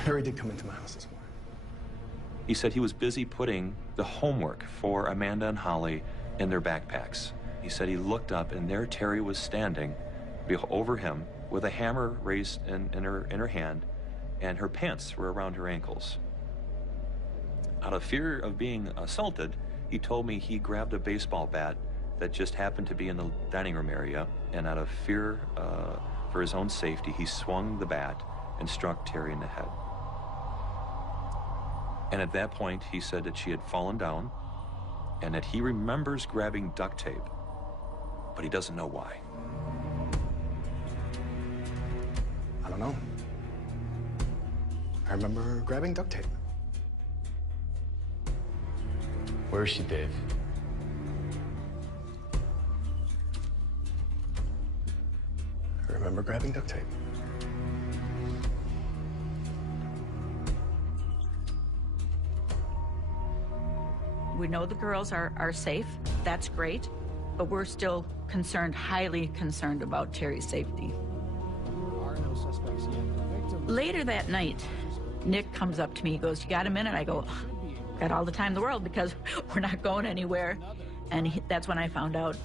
Harry did come into my house this morning. He said he was busy putting the homework for Amanda and Holly in their backpacks. He said he looked up, and there Terry was standing over him with a hammer raised in her hand, and her pants were around her ankles. Out of fear of being assaulted, he told me he grabbed a baseball bat that just happened to be in the dining room area, and out of fear for his own safety, he swung the bat and struck Terry in the head. And at that point, he said that she had fallen down and that he remembers grabbing duct tape, but he doesn't know why. I don't know. I remember grabbing duct tape. Where is she, Dave? I remember grabbing duct tape. We know the girls are safe. That's great. But we're still concerned, highly concerned about Terry's safety. Later that night, Nick comes up to me. He goes, "You got a minute?" I go, "Got all the time in the world because we're not going anywhere." And that's when I found out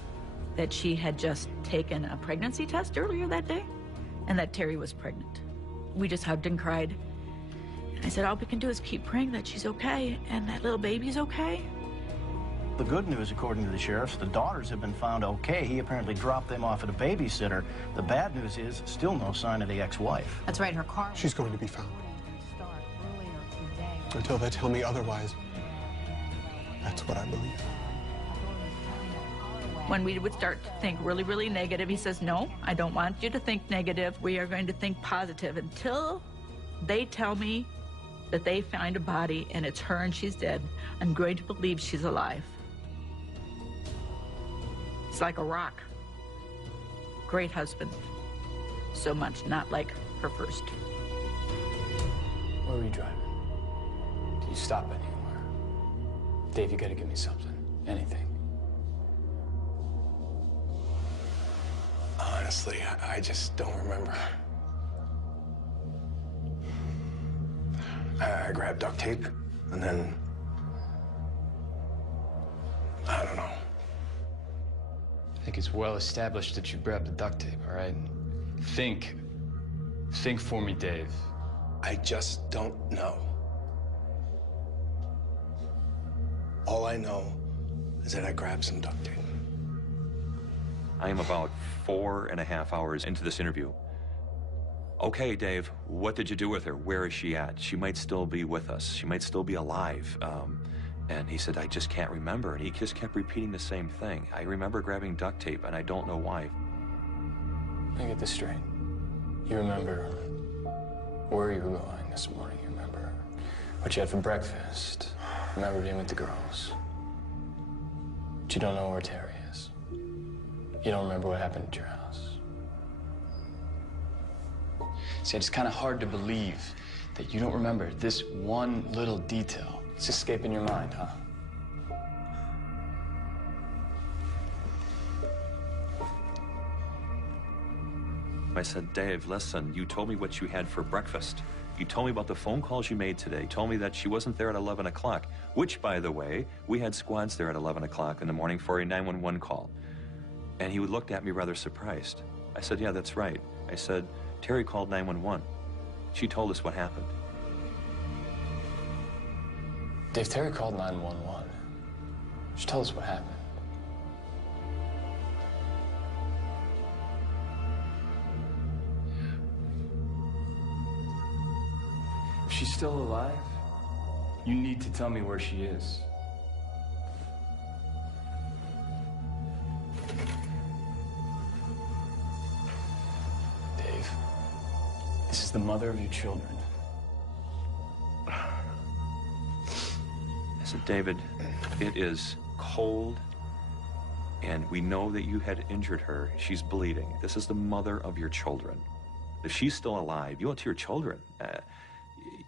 that she had just taken a pregnancy test earlier that day and that Terry was pregnant. We just hugged and cried. And I said, all we can do is keep praying that she's okay and that little baby's okay. The good news, according to the sheriffs, the daughters have been found okay. He apparently dropped them off at a babysitter. The bad news is still no sign of the ex-wife. That's right, her car. She's going to be found. Until they tell me otherwise, that's what I believe. When we would start to think really, really negative, he says, "No, I don't want you to think negative. We are going to think positive until they tell me that they find a body and it's her and she's dead. I'm going to believe she's alive." It's like a rock. Great husband. So much not like her first. Where were you driving? Did you stop anywhere? Dave, you gotta give me something. Anything. Honestly, I just don't remember. I grabbed duct tape, and then... I don't know. I think it's well established that you grabbed the duct tape, all right? Think for me, Dave. I just don't know. All I know is that I grabbed some duct tape. I am about 4.5 hours into this interview. Okay, Dave, what did you do with her? Where is she at? She might still be with us. She might still be alive. And he said, I just can't remember. And he just kept repeating the same thing. I remember grabbing duct tape, and I don't know why. Let me get this straight. You remember where you were going this morning. You remember what you had for breakfast. Remember being with the girls. But you don't know where Terry is. You don't remember what happened at your house. See, it's kind of hard to believe that you don't remember this one little detail. It's escaping your mind, huh? I said, Dave, listen, you told me what you had for breakfast. You told me about the phone calls you made today. You told me that she wasn't there at 11 o'clock, which, by the way, we had squads there at 11 o'clock in the morning for a 911 call. And he looked at me rather surprised. I said, yeah, that's right. I said, Terry called 911. She told us what happened. Dave, Terry called 911. Just tell us what happened. If she's still alive, you need to tell me where she is. Dave, this is the mother of your children. I said, David, it is cold, and we know that you had injured her. She's bleeding. This is the mother of your children. If she's still alive, you owe it to your children.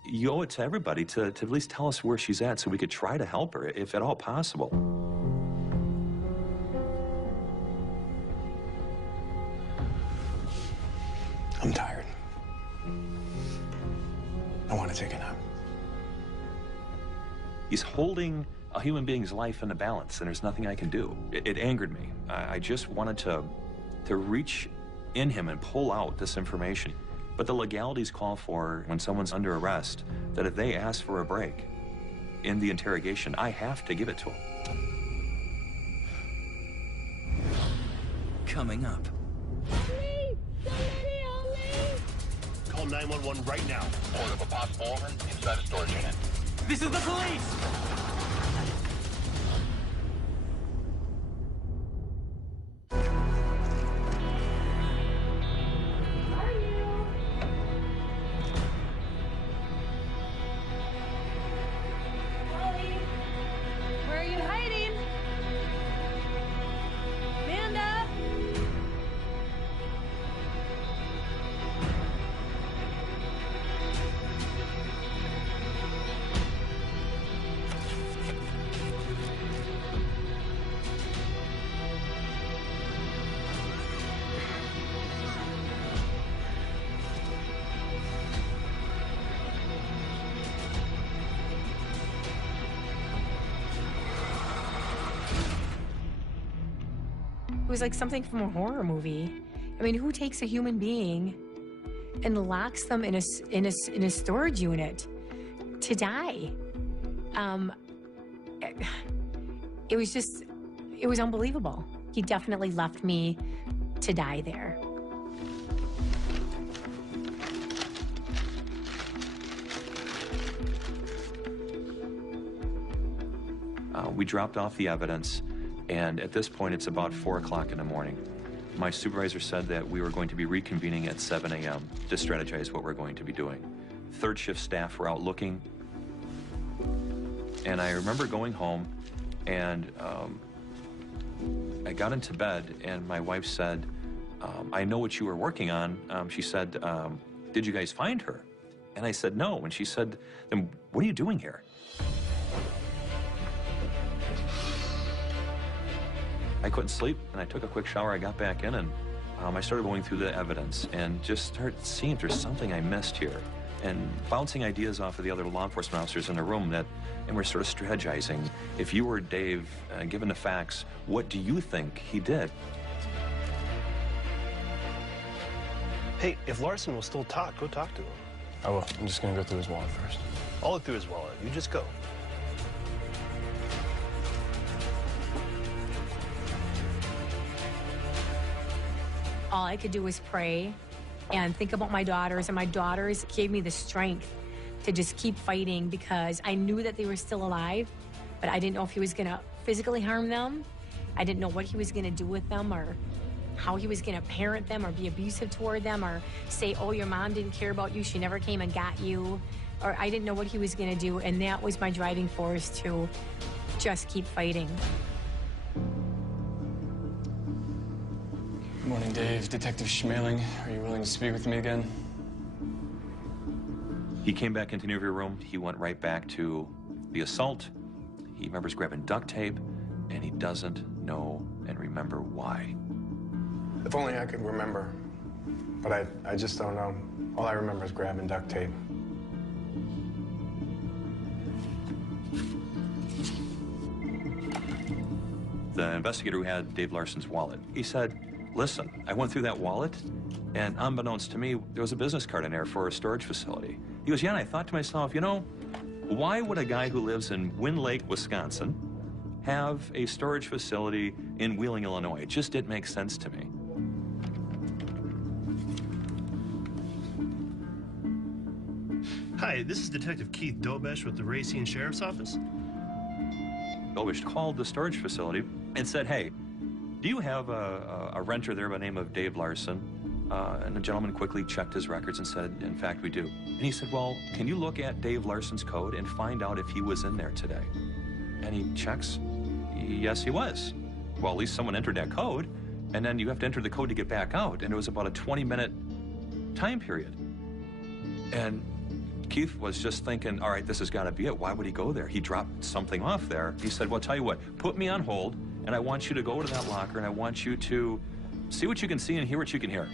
You owe it to everybody to at least tell us where she's at so we could try to help her, if at all possible. I'm tired. I want to take a nap. He's holding a human being's life in a balance, and there's nothing I can do. It angered me. I just wanted to reach in him and pull out this information. But the legalities call for, when someone's under arrest, that if they ask for a break in the interrogation, I have to give it to them. Coming up. Call 911 right now. Report of a possible woman inside a storage unit. This is the police! Where are you hiding? Amanda? It was like something from a horror movie. I mean, who takes a human being and locks them in a storage unit to die? It was unbelievable. He definitely left me to die there. We dropped off the evidence, and at this point, it's about 4 o'clock in the morning. My supervisor said that we were going to be reconvening at 7 a.m. to strategize what we're going to be doing. Third shift staff were out looking, and I remember going home, and I got into bed, and my wife said, I know what you were working on. She said, did you guys find her? And I said, no. And she said, then what are you doing here? I couldn't sleep, and I took a quick shower. I got back in, and I started going through the evidence and just started seeing if there's something I missed here, and bouncing ideas off of the other law enforcement officers in the room and we're sort of strategizing. If you were Dave, given the facts, what do you think he did? Hey, if Larson will still talk, go talk to him. I will. I'm just gonna go through his wallet first. I'll look through his wallet. You just go. All I could do was pray and think about my daughters, and my daughters gave me the strength to just keep fighting because I knew that they were still alive, but I didn't know if he was gonna physically harm them. I didn't know what he was gonna do with them or how he was gonna parent them or be abusive toward them or say, oh, your mom didn't care about you, she never came and got you. Or I didn't know what he was gonna do, and that was my driving force to just keep fighting. Good morning, Dave. Detective Schmeling. Are you willing to speak with me again? He came back into the interview room. He went right back to the assault. He remembers grabbing duct tape, and he doesn't know and remember why. If only I could remember, but I just don't know. All I remember is grabbing duct tape. The investigator who had Dave Larson's wallet, he said, listen, I went through that wallet, and unbeknownst to me, there was a business card in there for a storage facility. He goes, yeah, and I thought to myself, you know, Why would a guy who lives in Wind Lake, Wisconsin, have a storage facility in Wheeling, Illinois? It just didn't make sense to me. Hi, this is Detective Keith Dobesh with the Racine Sheriff's Office. Dobesh called the storage facility and said, hey, do you have a renter there by the name of Dave Larson? And the gentleman quickly checked his records and said, in fact, we do. And he said, well, can you look at Dave Larson's code and find out if he was in there today? And he checks, yes, he was. Well, at least someone entered that code, and then you have to enter the code to get back out, and it was about a 20-minute time period. And Keith was just thinking, all right, this has got to be it. Why would he go there? He dropped something off there. He said, well, tell you what, put me on hold, and I want you to go to that locker, and I want you to see what you can see and hear what you can hear.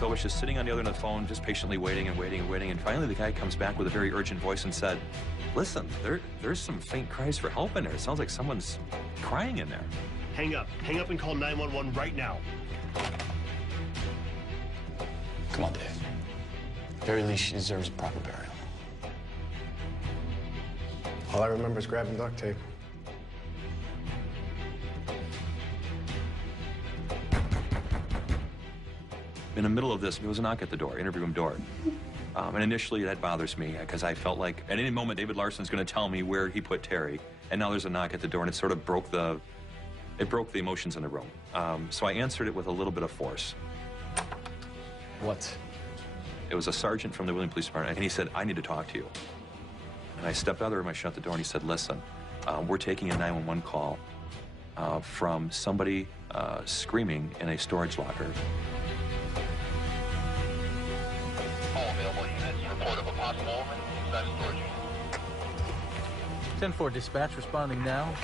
Dobesh is sitting on the other end of the phone, just patiently waiting and waiting and waiting, and finally the guy comes back with a very urgent voice and said, listen, there's some faint cries for help in there. It sounds like someone's crying in there. Hang up and call 911 right now. Come on, Dave. At the very least, she deserves a proper burial. All I remember is grabbing duct tape. In the middle of this, there was a knock at the door, interview room door. And initially that bothers me because I felt like at any moment David Larson's going to tell me where he put Terry. And now there's a knock at the door and it sort of broke the emotions in the room. So I answered it with a little bit of force. What? It was a sergeant from the Wheeling Police Department, and he said, I need to talk to you. And I stepped out of the room, I shut the door, and he said, listen, we're taking a 911 call from somebody screaming in a storage locker. All available units, report of a possible woman inside a storage unit. 10-4 dispatch responding now.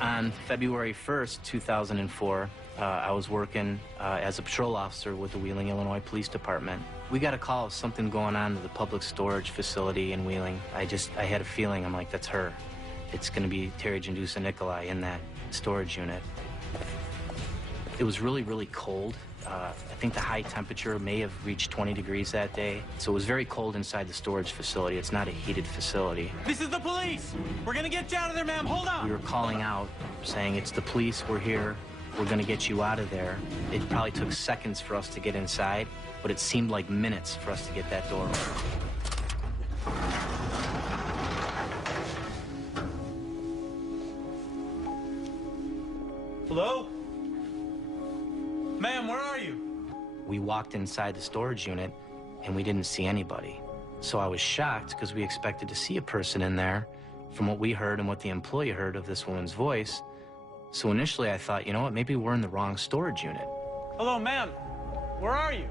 On February 1st, 2004, I was working as a patrol officer with the Wheeling, Illinois Police Department. We got a call of something going on at the public storage facility in Wheeling. I had a feeling, I'm like, that's her. It's gonna be Terry Jandusa Nikolai in that storage unit. It was really, really cold. I think the high temperature may have reached 20 degrees that day. So it was very cold inside the storage facility. It's not a heated facility. This is the police! We're gonna get you out of there, ma'am, hold on! We were calling out, saying, it's the police, we're here, we're gonna get you out of there. It probably took seconds for us to get inside, but it seemed like minutes for us to get that door open. Hello? Ma'am, where are you? We walked inside the storage unit, and we didn't see anybody. So I was shocked, because we expected to see a person in there from what we heard and what the employee heard of this woman's voice. So initially I thought, you know what, maybe we're in the wrong storage unit. Hello, ma'am. Where are you?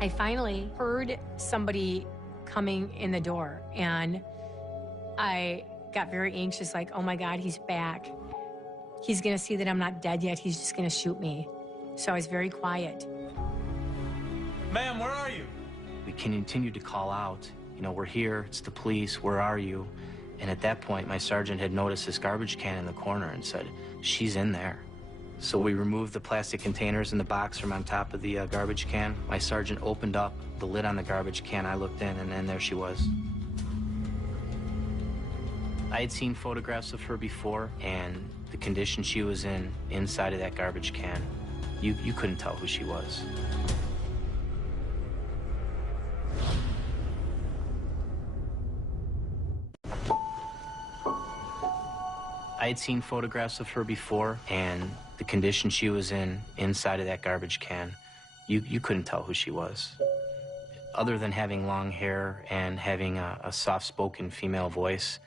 I finally heard somebody coming in the door, and I got very anxious, like, oh my God, he's back. He's gonna see that I'm not dead yet. He's just gonna shoot me. So I was very quiet. Ma'am, where are you? We continued to call out, you know, we're here, it's the police, where are you? And at that point, my sergeant had noticed this garbage can in the corner and said, she's in there. So we removed the plastic containers in the box from on top of the garbage can. My sergeant opened up the lid on the garbage can. I looked in, and then there she was. I had seen photographs of her before, and the condition she was in inside of that garbage can, you couldn't tell who she was. I had seen photographs of her before, and the condition she was in inside of that garbage can, you couldn't tell who she was. Other than having long hair and having a soft-spoken female voice,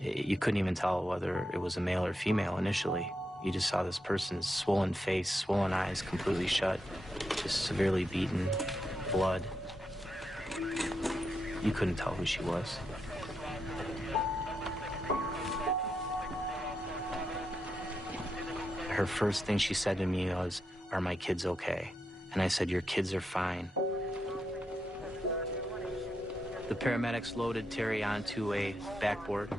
you couldn't even tell whether it was a male or female initially. You just saw this person's swollen face, swollen eyes, completely shut, just severely beaten, blood. You couldn't tell who she was. Her first thing she said to me was, "Are my kids okay?" And I said, "Your kids are fine." The paramedics loaded Terry onto a backboard.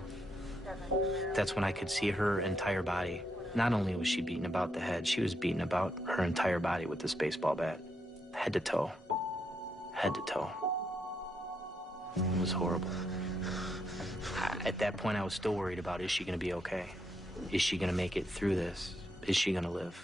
That's when I could see her entire body. Not only was she beaten about the head, she was beaten about her entire body with this baseball bat. Head to toe. Head to toe. It was horrible. At that point, I was still worried about, is she gonna be okay? Is she gonna make it through this? Is she gonna live?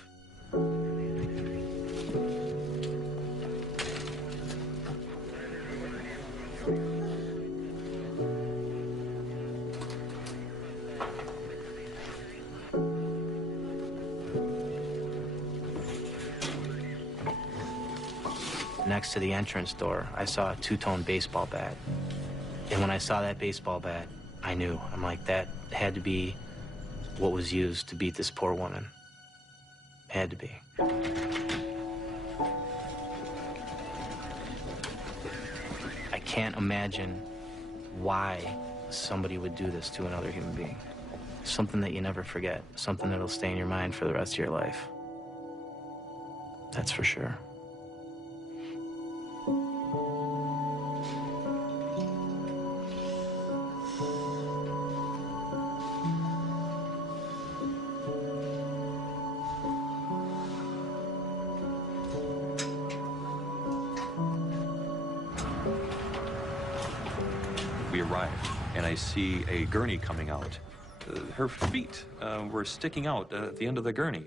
Next to the entrance door, I saw a two-tone baseball bat. And when I saw that baseball bat, I knew. I'm like, that had to be what was used to beat this poor woman. Had to be. I can't imagine why somebody would do this to another human being. Something that you never forget. Something that'll stay in your mind for the rest of your life. That's for sure. We arrived, and I see a gurney coming out. Her feet were sticking out at the end of the gurney.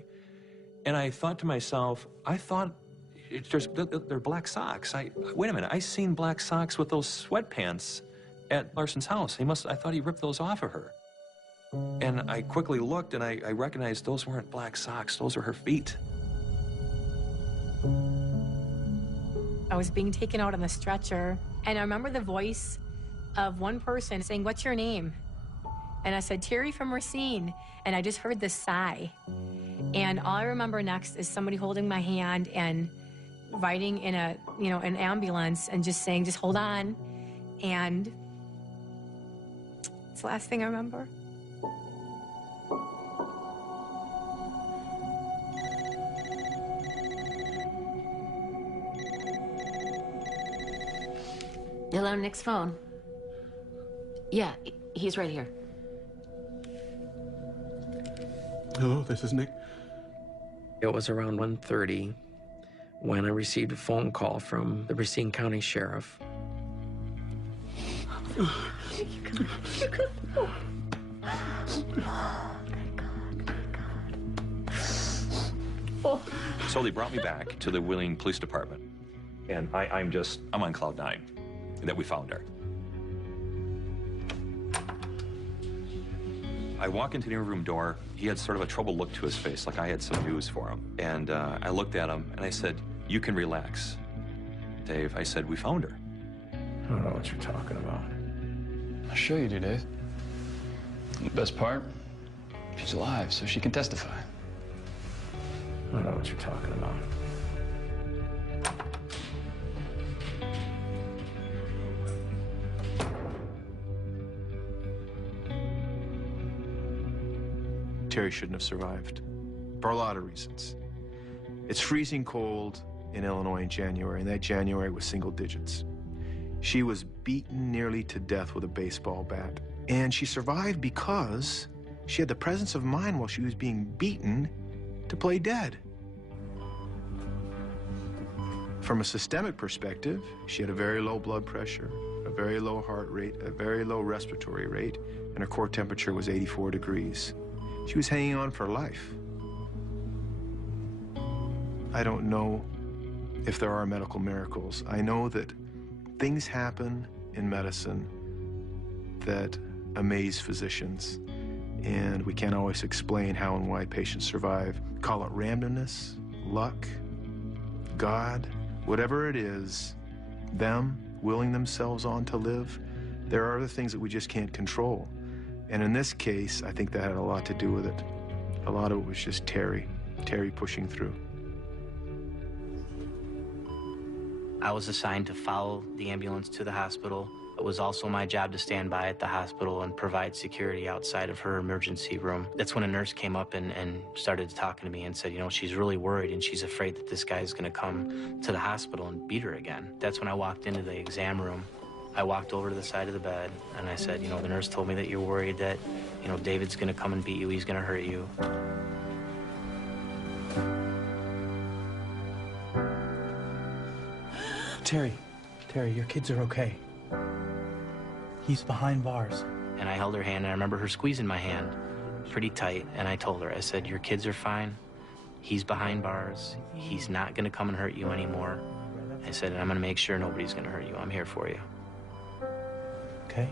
And I thought to myself, they're black socks. Wait a minute, I seen black socks with those sweatpants at Larson's house. I thought he ripped those off of her. And I quickly looked, and I recognized those weren't black socks. Those were her feet. I was being taken out on the stretcher, and I remember the voice of one person saying, "What's your name?" And I said, "Terry from Racine." And I just heard this sigh. And all I remember next is somebody holding my hand and riding in an ambulance and just saying, "Just hold on." And it's the last thing I remember. Hello, Nick's phone. Yeah, he's right here. Hello, this is Nick. It was around 1:30 when I received a phone call from the Racine County Sheriff. So they brought me back to the Wheeling Police Department. And I'm on cloud nine that we found her. I walk into the room door. He had sort of a troubled look to his face, like I had some news for him. And I looked at him, and I said, "You can relax, Dave." I said, "We found her." I don't know what you're talking about. I'll show you, Dave. And the best part, she's alive, so she can testify. I don't know what you're talking about. Terry shouldn't have survived, for a lot of reasons. It's freezing cold in Illinois in January, and that January was single digits. She was beaten nearly to death with a baseball bat, and she survived because she had the presence of mind while she was being beaten to play dead. From a systemic perspective, she had a very low blood pressure, a very low heart rate, a very low respiratory rate, and her core temperature was 84 degrees. She was hanging on for life. I don't know if there are medical miracles. I know that things happen in medicine that amaze physicians, and we can't always explain how and why patients survive. Call it randomness, luck, God, whatever it is, them willing themselves on to live. There are other things that we just can't control. And in this case, I think that had a lot to do with it. A lot of it was just Terry pushing through. I was assigned to follow the ambulance to the hospital. It was also my job to stand by at the hospital and provide security outside of her emergency room. That's when a nurse came up and started talking to me and said, you know, she's really worried and she's afraid that this guy's gonna come to the hospital and beat her again. That's when I walked into the exam room I walked over to the side of the bed, and I said, you know, the nurse told me that you're worried that, you know, David's gonna come and beat you, he's gonna hurt you. Terry, your kids are okay. He's behind bars. And I held her hand, and I remember her squeezing my hand pretty tight, and I told her, I said, your kids are fine. He's behind bars. He's not gonna come and hurt you anymore. I said, and I'm gonna make sure nobody's gonna hurt you. I'm here for you. Okay?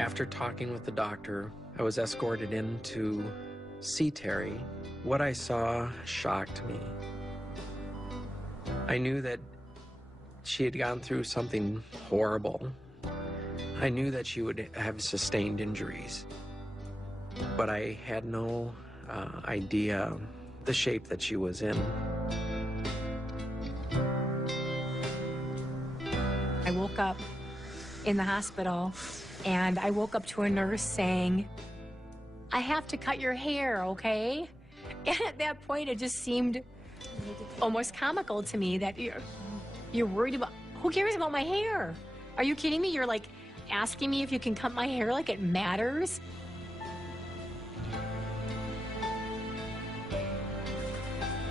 After talking with the doctor, I was escorted in to see Terry. What I saw shocked me. I knew that she had gone through something horrible. I knew that she would have sustained injuries, but I had no idea the shape that she was in. I woke up in the hospital, and I woke up to a nurse saying, I have to cut your hair, okay? And at that point, it just seemed almost comical to me that you're worried about, who cares about my hair? Are you kidding me? You're like asking me if you can cut my hair like it matters?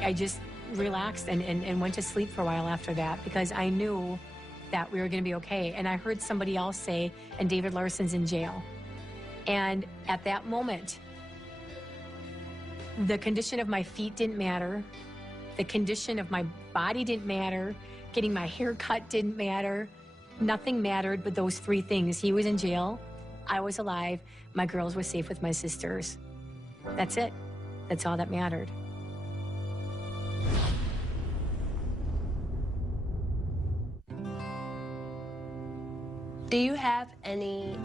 I just relaxed and went to sleep for a while after that because I knew that we were going to be okay. And I heard somebody else say, and David Larson's in jail. And at that moment, the condition of my feet didn't matter. The condition of my body didn't matter. Getting my hair cut didn't matter. Nothing mattered but those three things. He was in jail. I was alive. My girls were safe with my sisters. That's it. That's all that mattered. Do you have any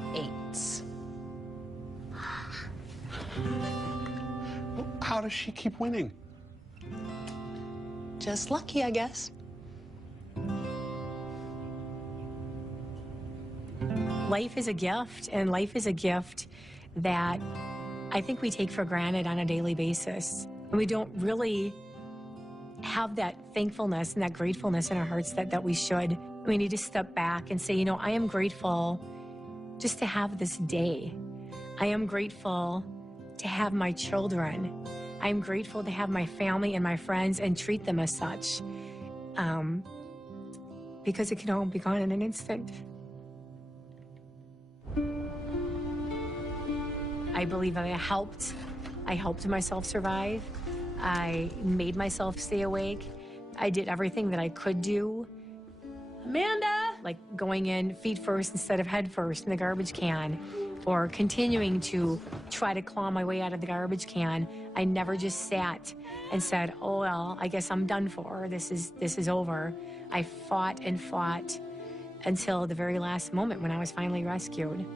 8s? How does she keep winning? Just lucky, I guess. Life is a gift, and life is a gift that I think we take for granted on a daily basis. And we don't really have that thankfulness and that gratefulness in our hearts that we should. We need to step back and say, you know, I am grateful just to have this day. I am grateful to have my children. I am grateful to have my family and my friends and treat them as such. Because it can all be gone in an instant. I believe that I helped myself survive. I made myself stay awake. I did everything that I could do. Amanda! Like going in feet first instead of head first in the garbage can, or continuing to try to claw my way out of the garbage can. I never just sat and said, oh, well, I guess I'm done for. This is over. I fought and fought until the very last moment when I was finally rescued.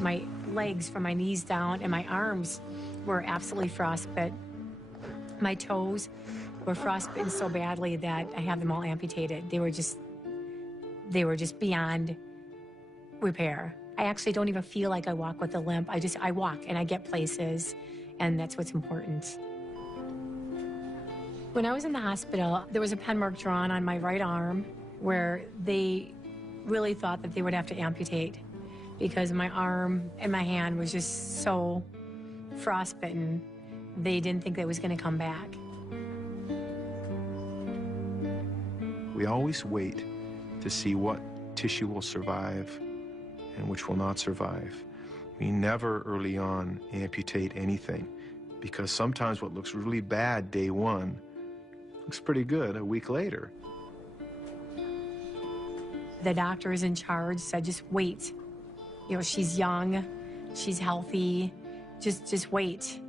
My legs from my knees down and my arms were absolutely frostbit. My toes were frostbitten so badly that I have them all amputated. They were just beyond repair. I actually don't even feel like I walk with a limp. I walk and I get places, and that's what's important. When I was in the hospital, there was a pen mark drawn on my right arm where they really thought that they would have to amputate because my arm and my hand was just so frostbitten. They didn't think that it was going to come back. We always wait to see what tissue will survive and which will not survive. We never early on amputate anything because sometimes what looks really bad day one looks pretty good a week later. The doctors in charge said, just wait. You know, she's young, She's healthy. Just wait.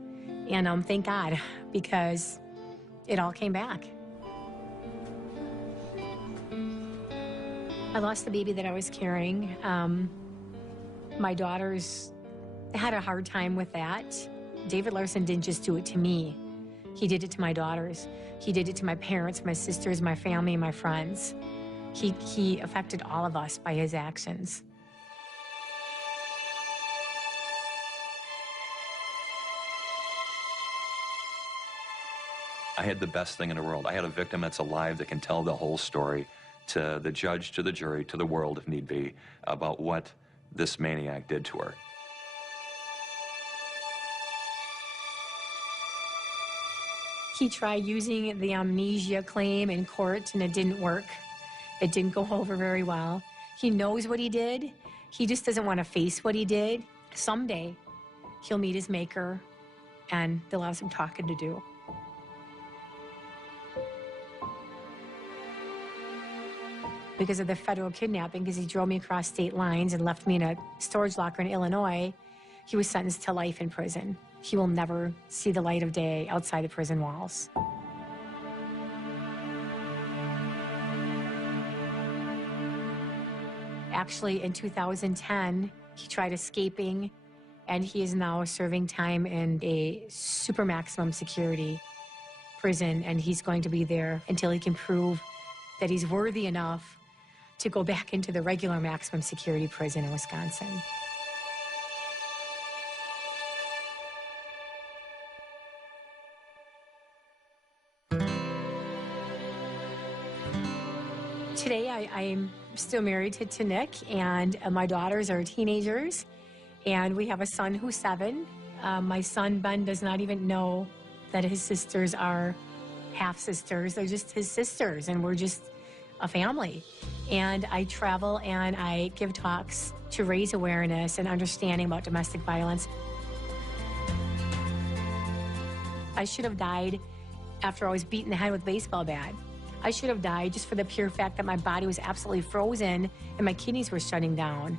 And thank God, because it all came back. I lost the baby that I was carrying. My daughters had a hard time with that. David Larson didn't just do it to me. He did it to my daughters. He did it to my parents, my sisters, my family, and my friends. He affected all of us by his actions. I had the best thing in the world. I had a victim that's alive that can tell the whole story to the judge, to the jury, to the world, if need be, about what this maniac did to her. He tried using the amnesia claim in court, and it didn't work. It didn't go over very well. He knows what he did. He just doesn't want to face what he did. Someday, he'll meet his maker, and they'll have some talking to do. Because of the federal kidnapping, because he drove me across state lines and left me in a storage locker in Illinois, he was sentenced to life in prison. He will never see the light of day outside the prison walls. Actually, in 2010, he tried escaping, and he is now serving time in a super maximum security prison, and he's going to be there until he can prove that he's worthy enough to go back into the regular maximum security prison in Wisconsin. Today, I'm still married to Nick, and my daughters are teenagers, and we have a son who's 7. My son, Ben, does not even know that his sisters are half-sisters. They're just his sisters, and we're just a family. And I travel and I give talks to raise awareness and understanding about domestic violence. I should have died after I was beaten in the head with a baseball bat. I should have died just for the pure fact that my body was absolutely frozen and my kidneys were shutting down.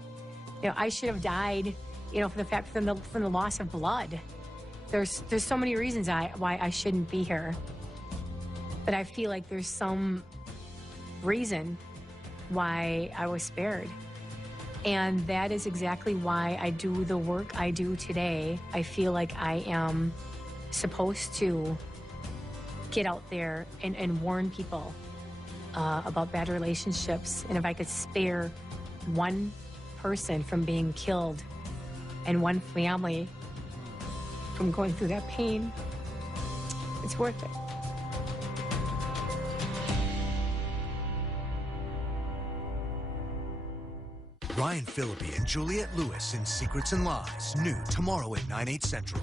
You know, I should have died, you know, for the fact from the loss of blood. There's so many reasons why I shouldn't be here. But I feel like there's some reason why I was spared. And that is exactly why I do the work I do today. I feel like I am supposed to get out there and warn people about bad relationships. And if I could spare one person from being killed and one family from going through that pain, it's worth it. Ryan Phillippe and Juliette Lewis in Secrets and Lies, new tomorrow at 9/8 Central.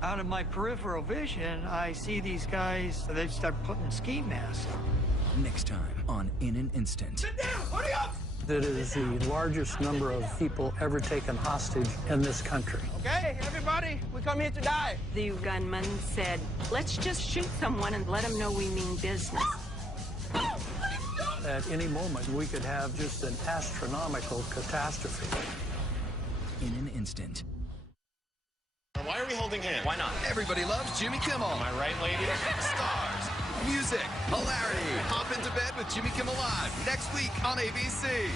Out of my peripheral vision, I see these guys, they start putting ski masks on. Next time on In an Instant. Sit down! Hurry up! That is the largest number of people ever taken hostage in this country. Okay, everybody, we come here to die. The gunman said, let's just shoot someone and let them know we mean business. At any moment, we could have just an astronomical catastrophe. In an Instant. Why are we holding hands? Why not? Everybody loves Jimmy Kimmel. Am I right, ladies? Stars, music, hilarity. Hop into bed with Jimmy Kimmel Live next week on ABC.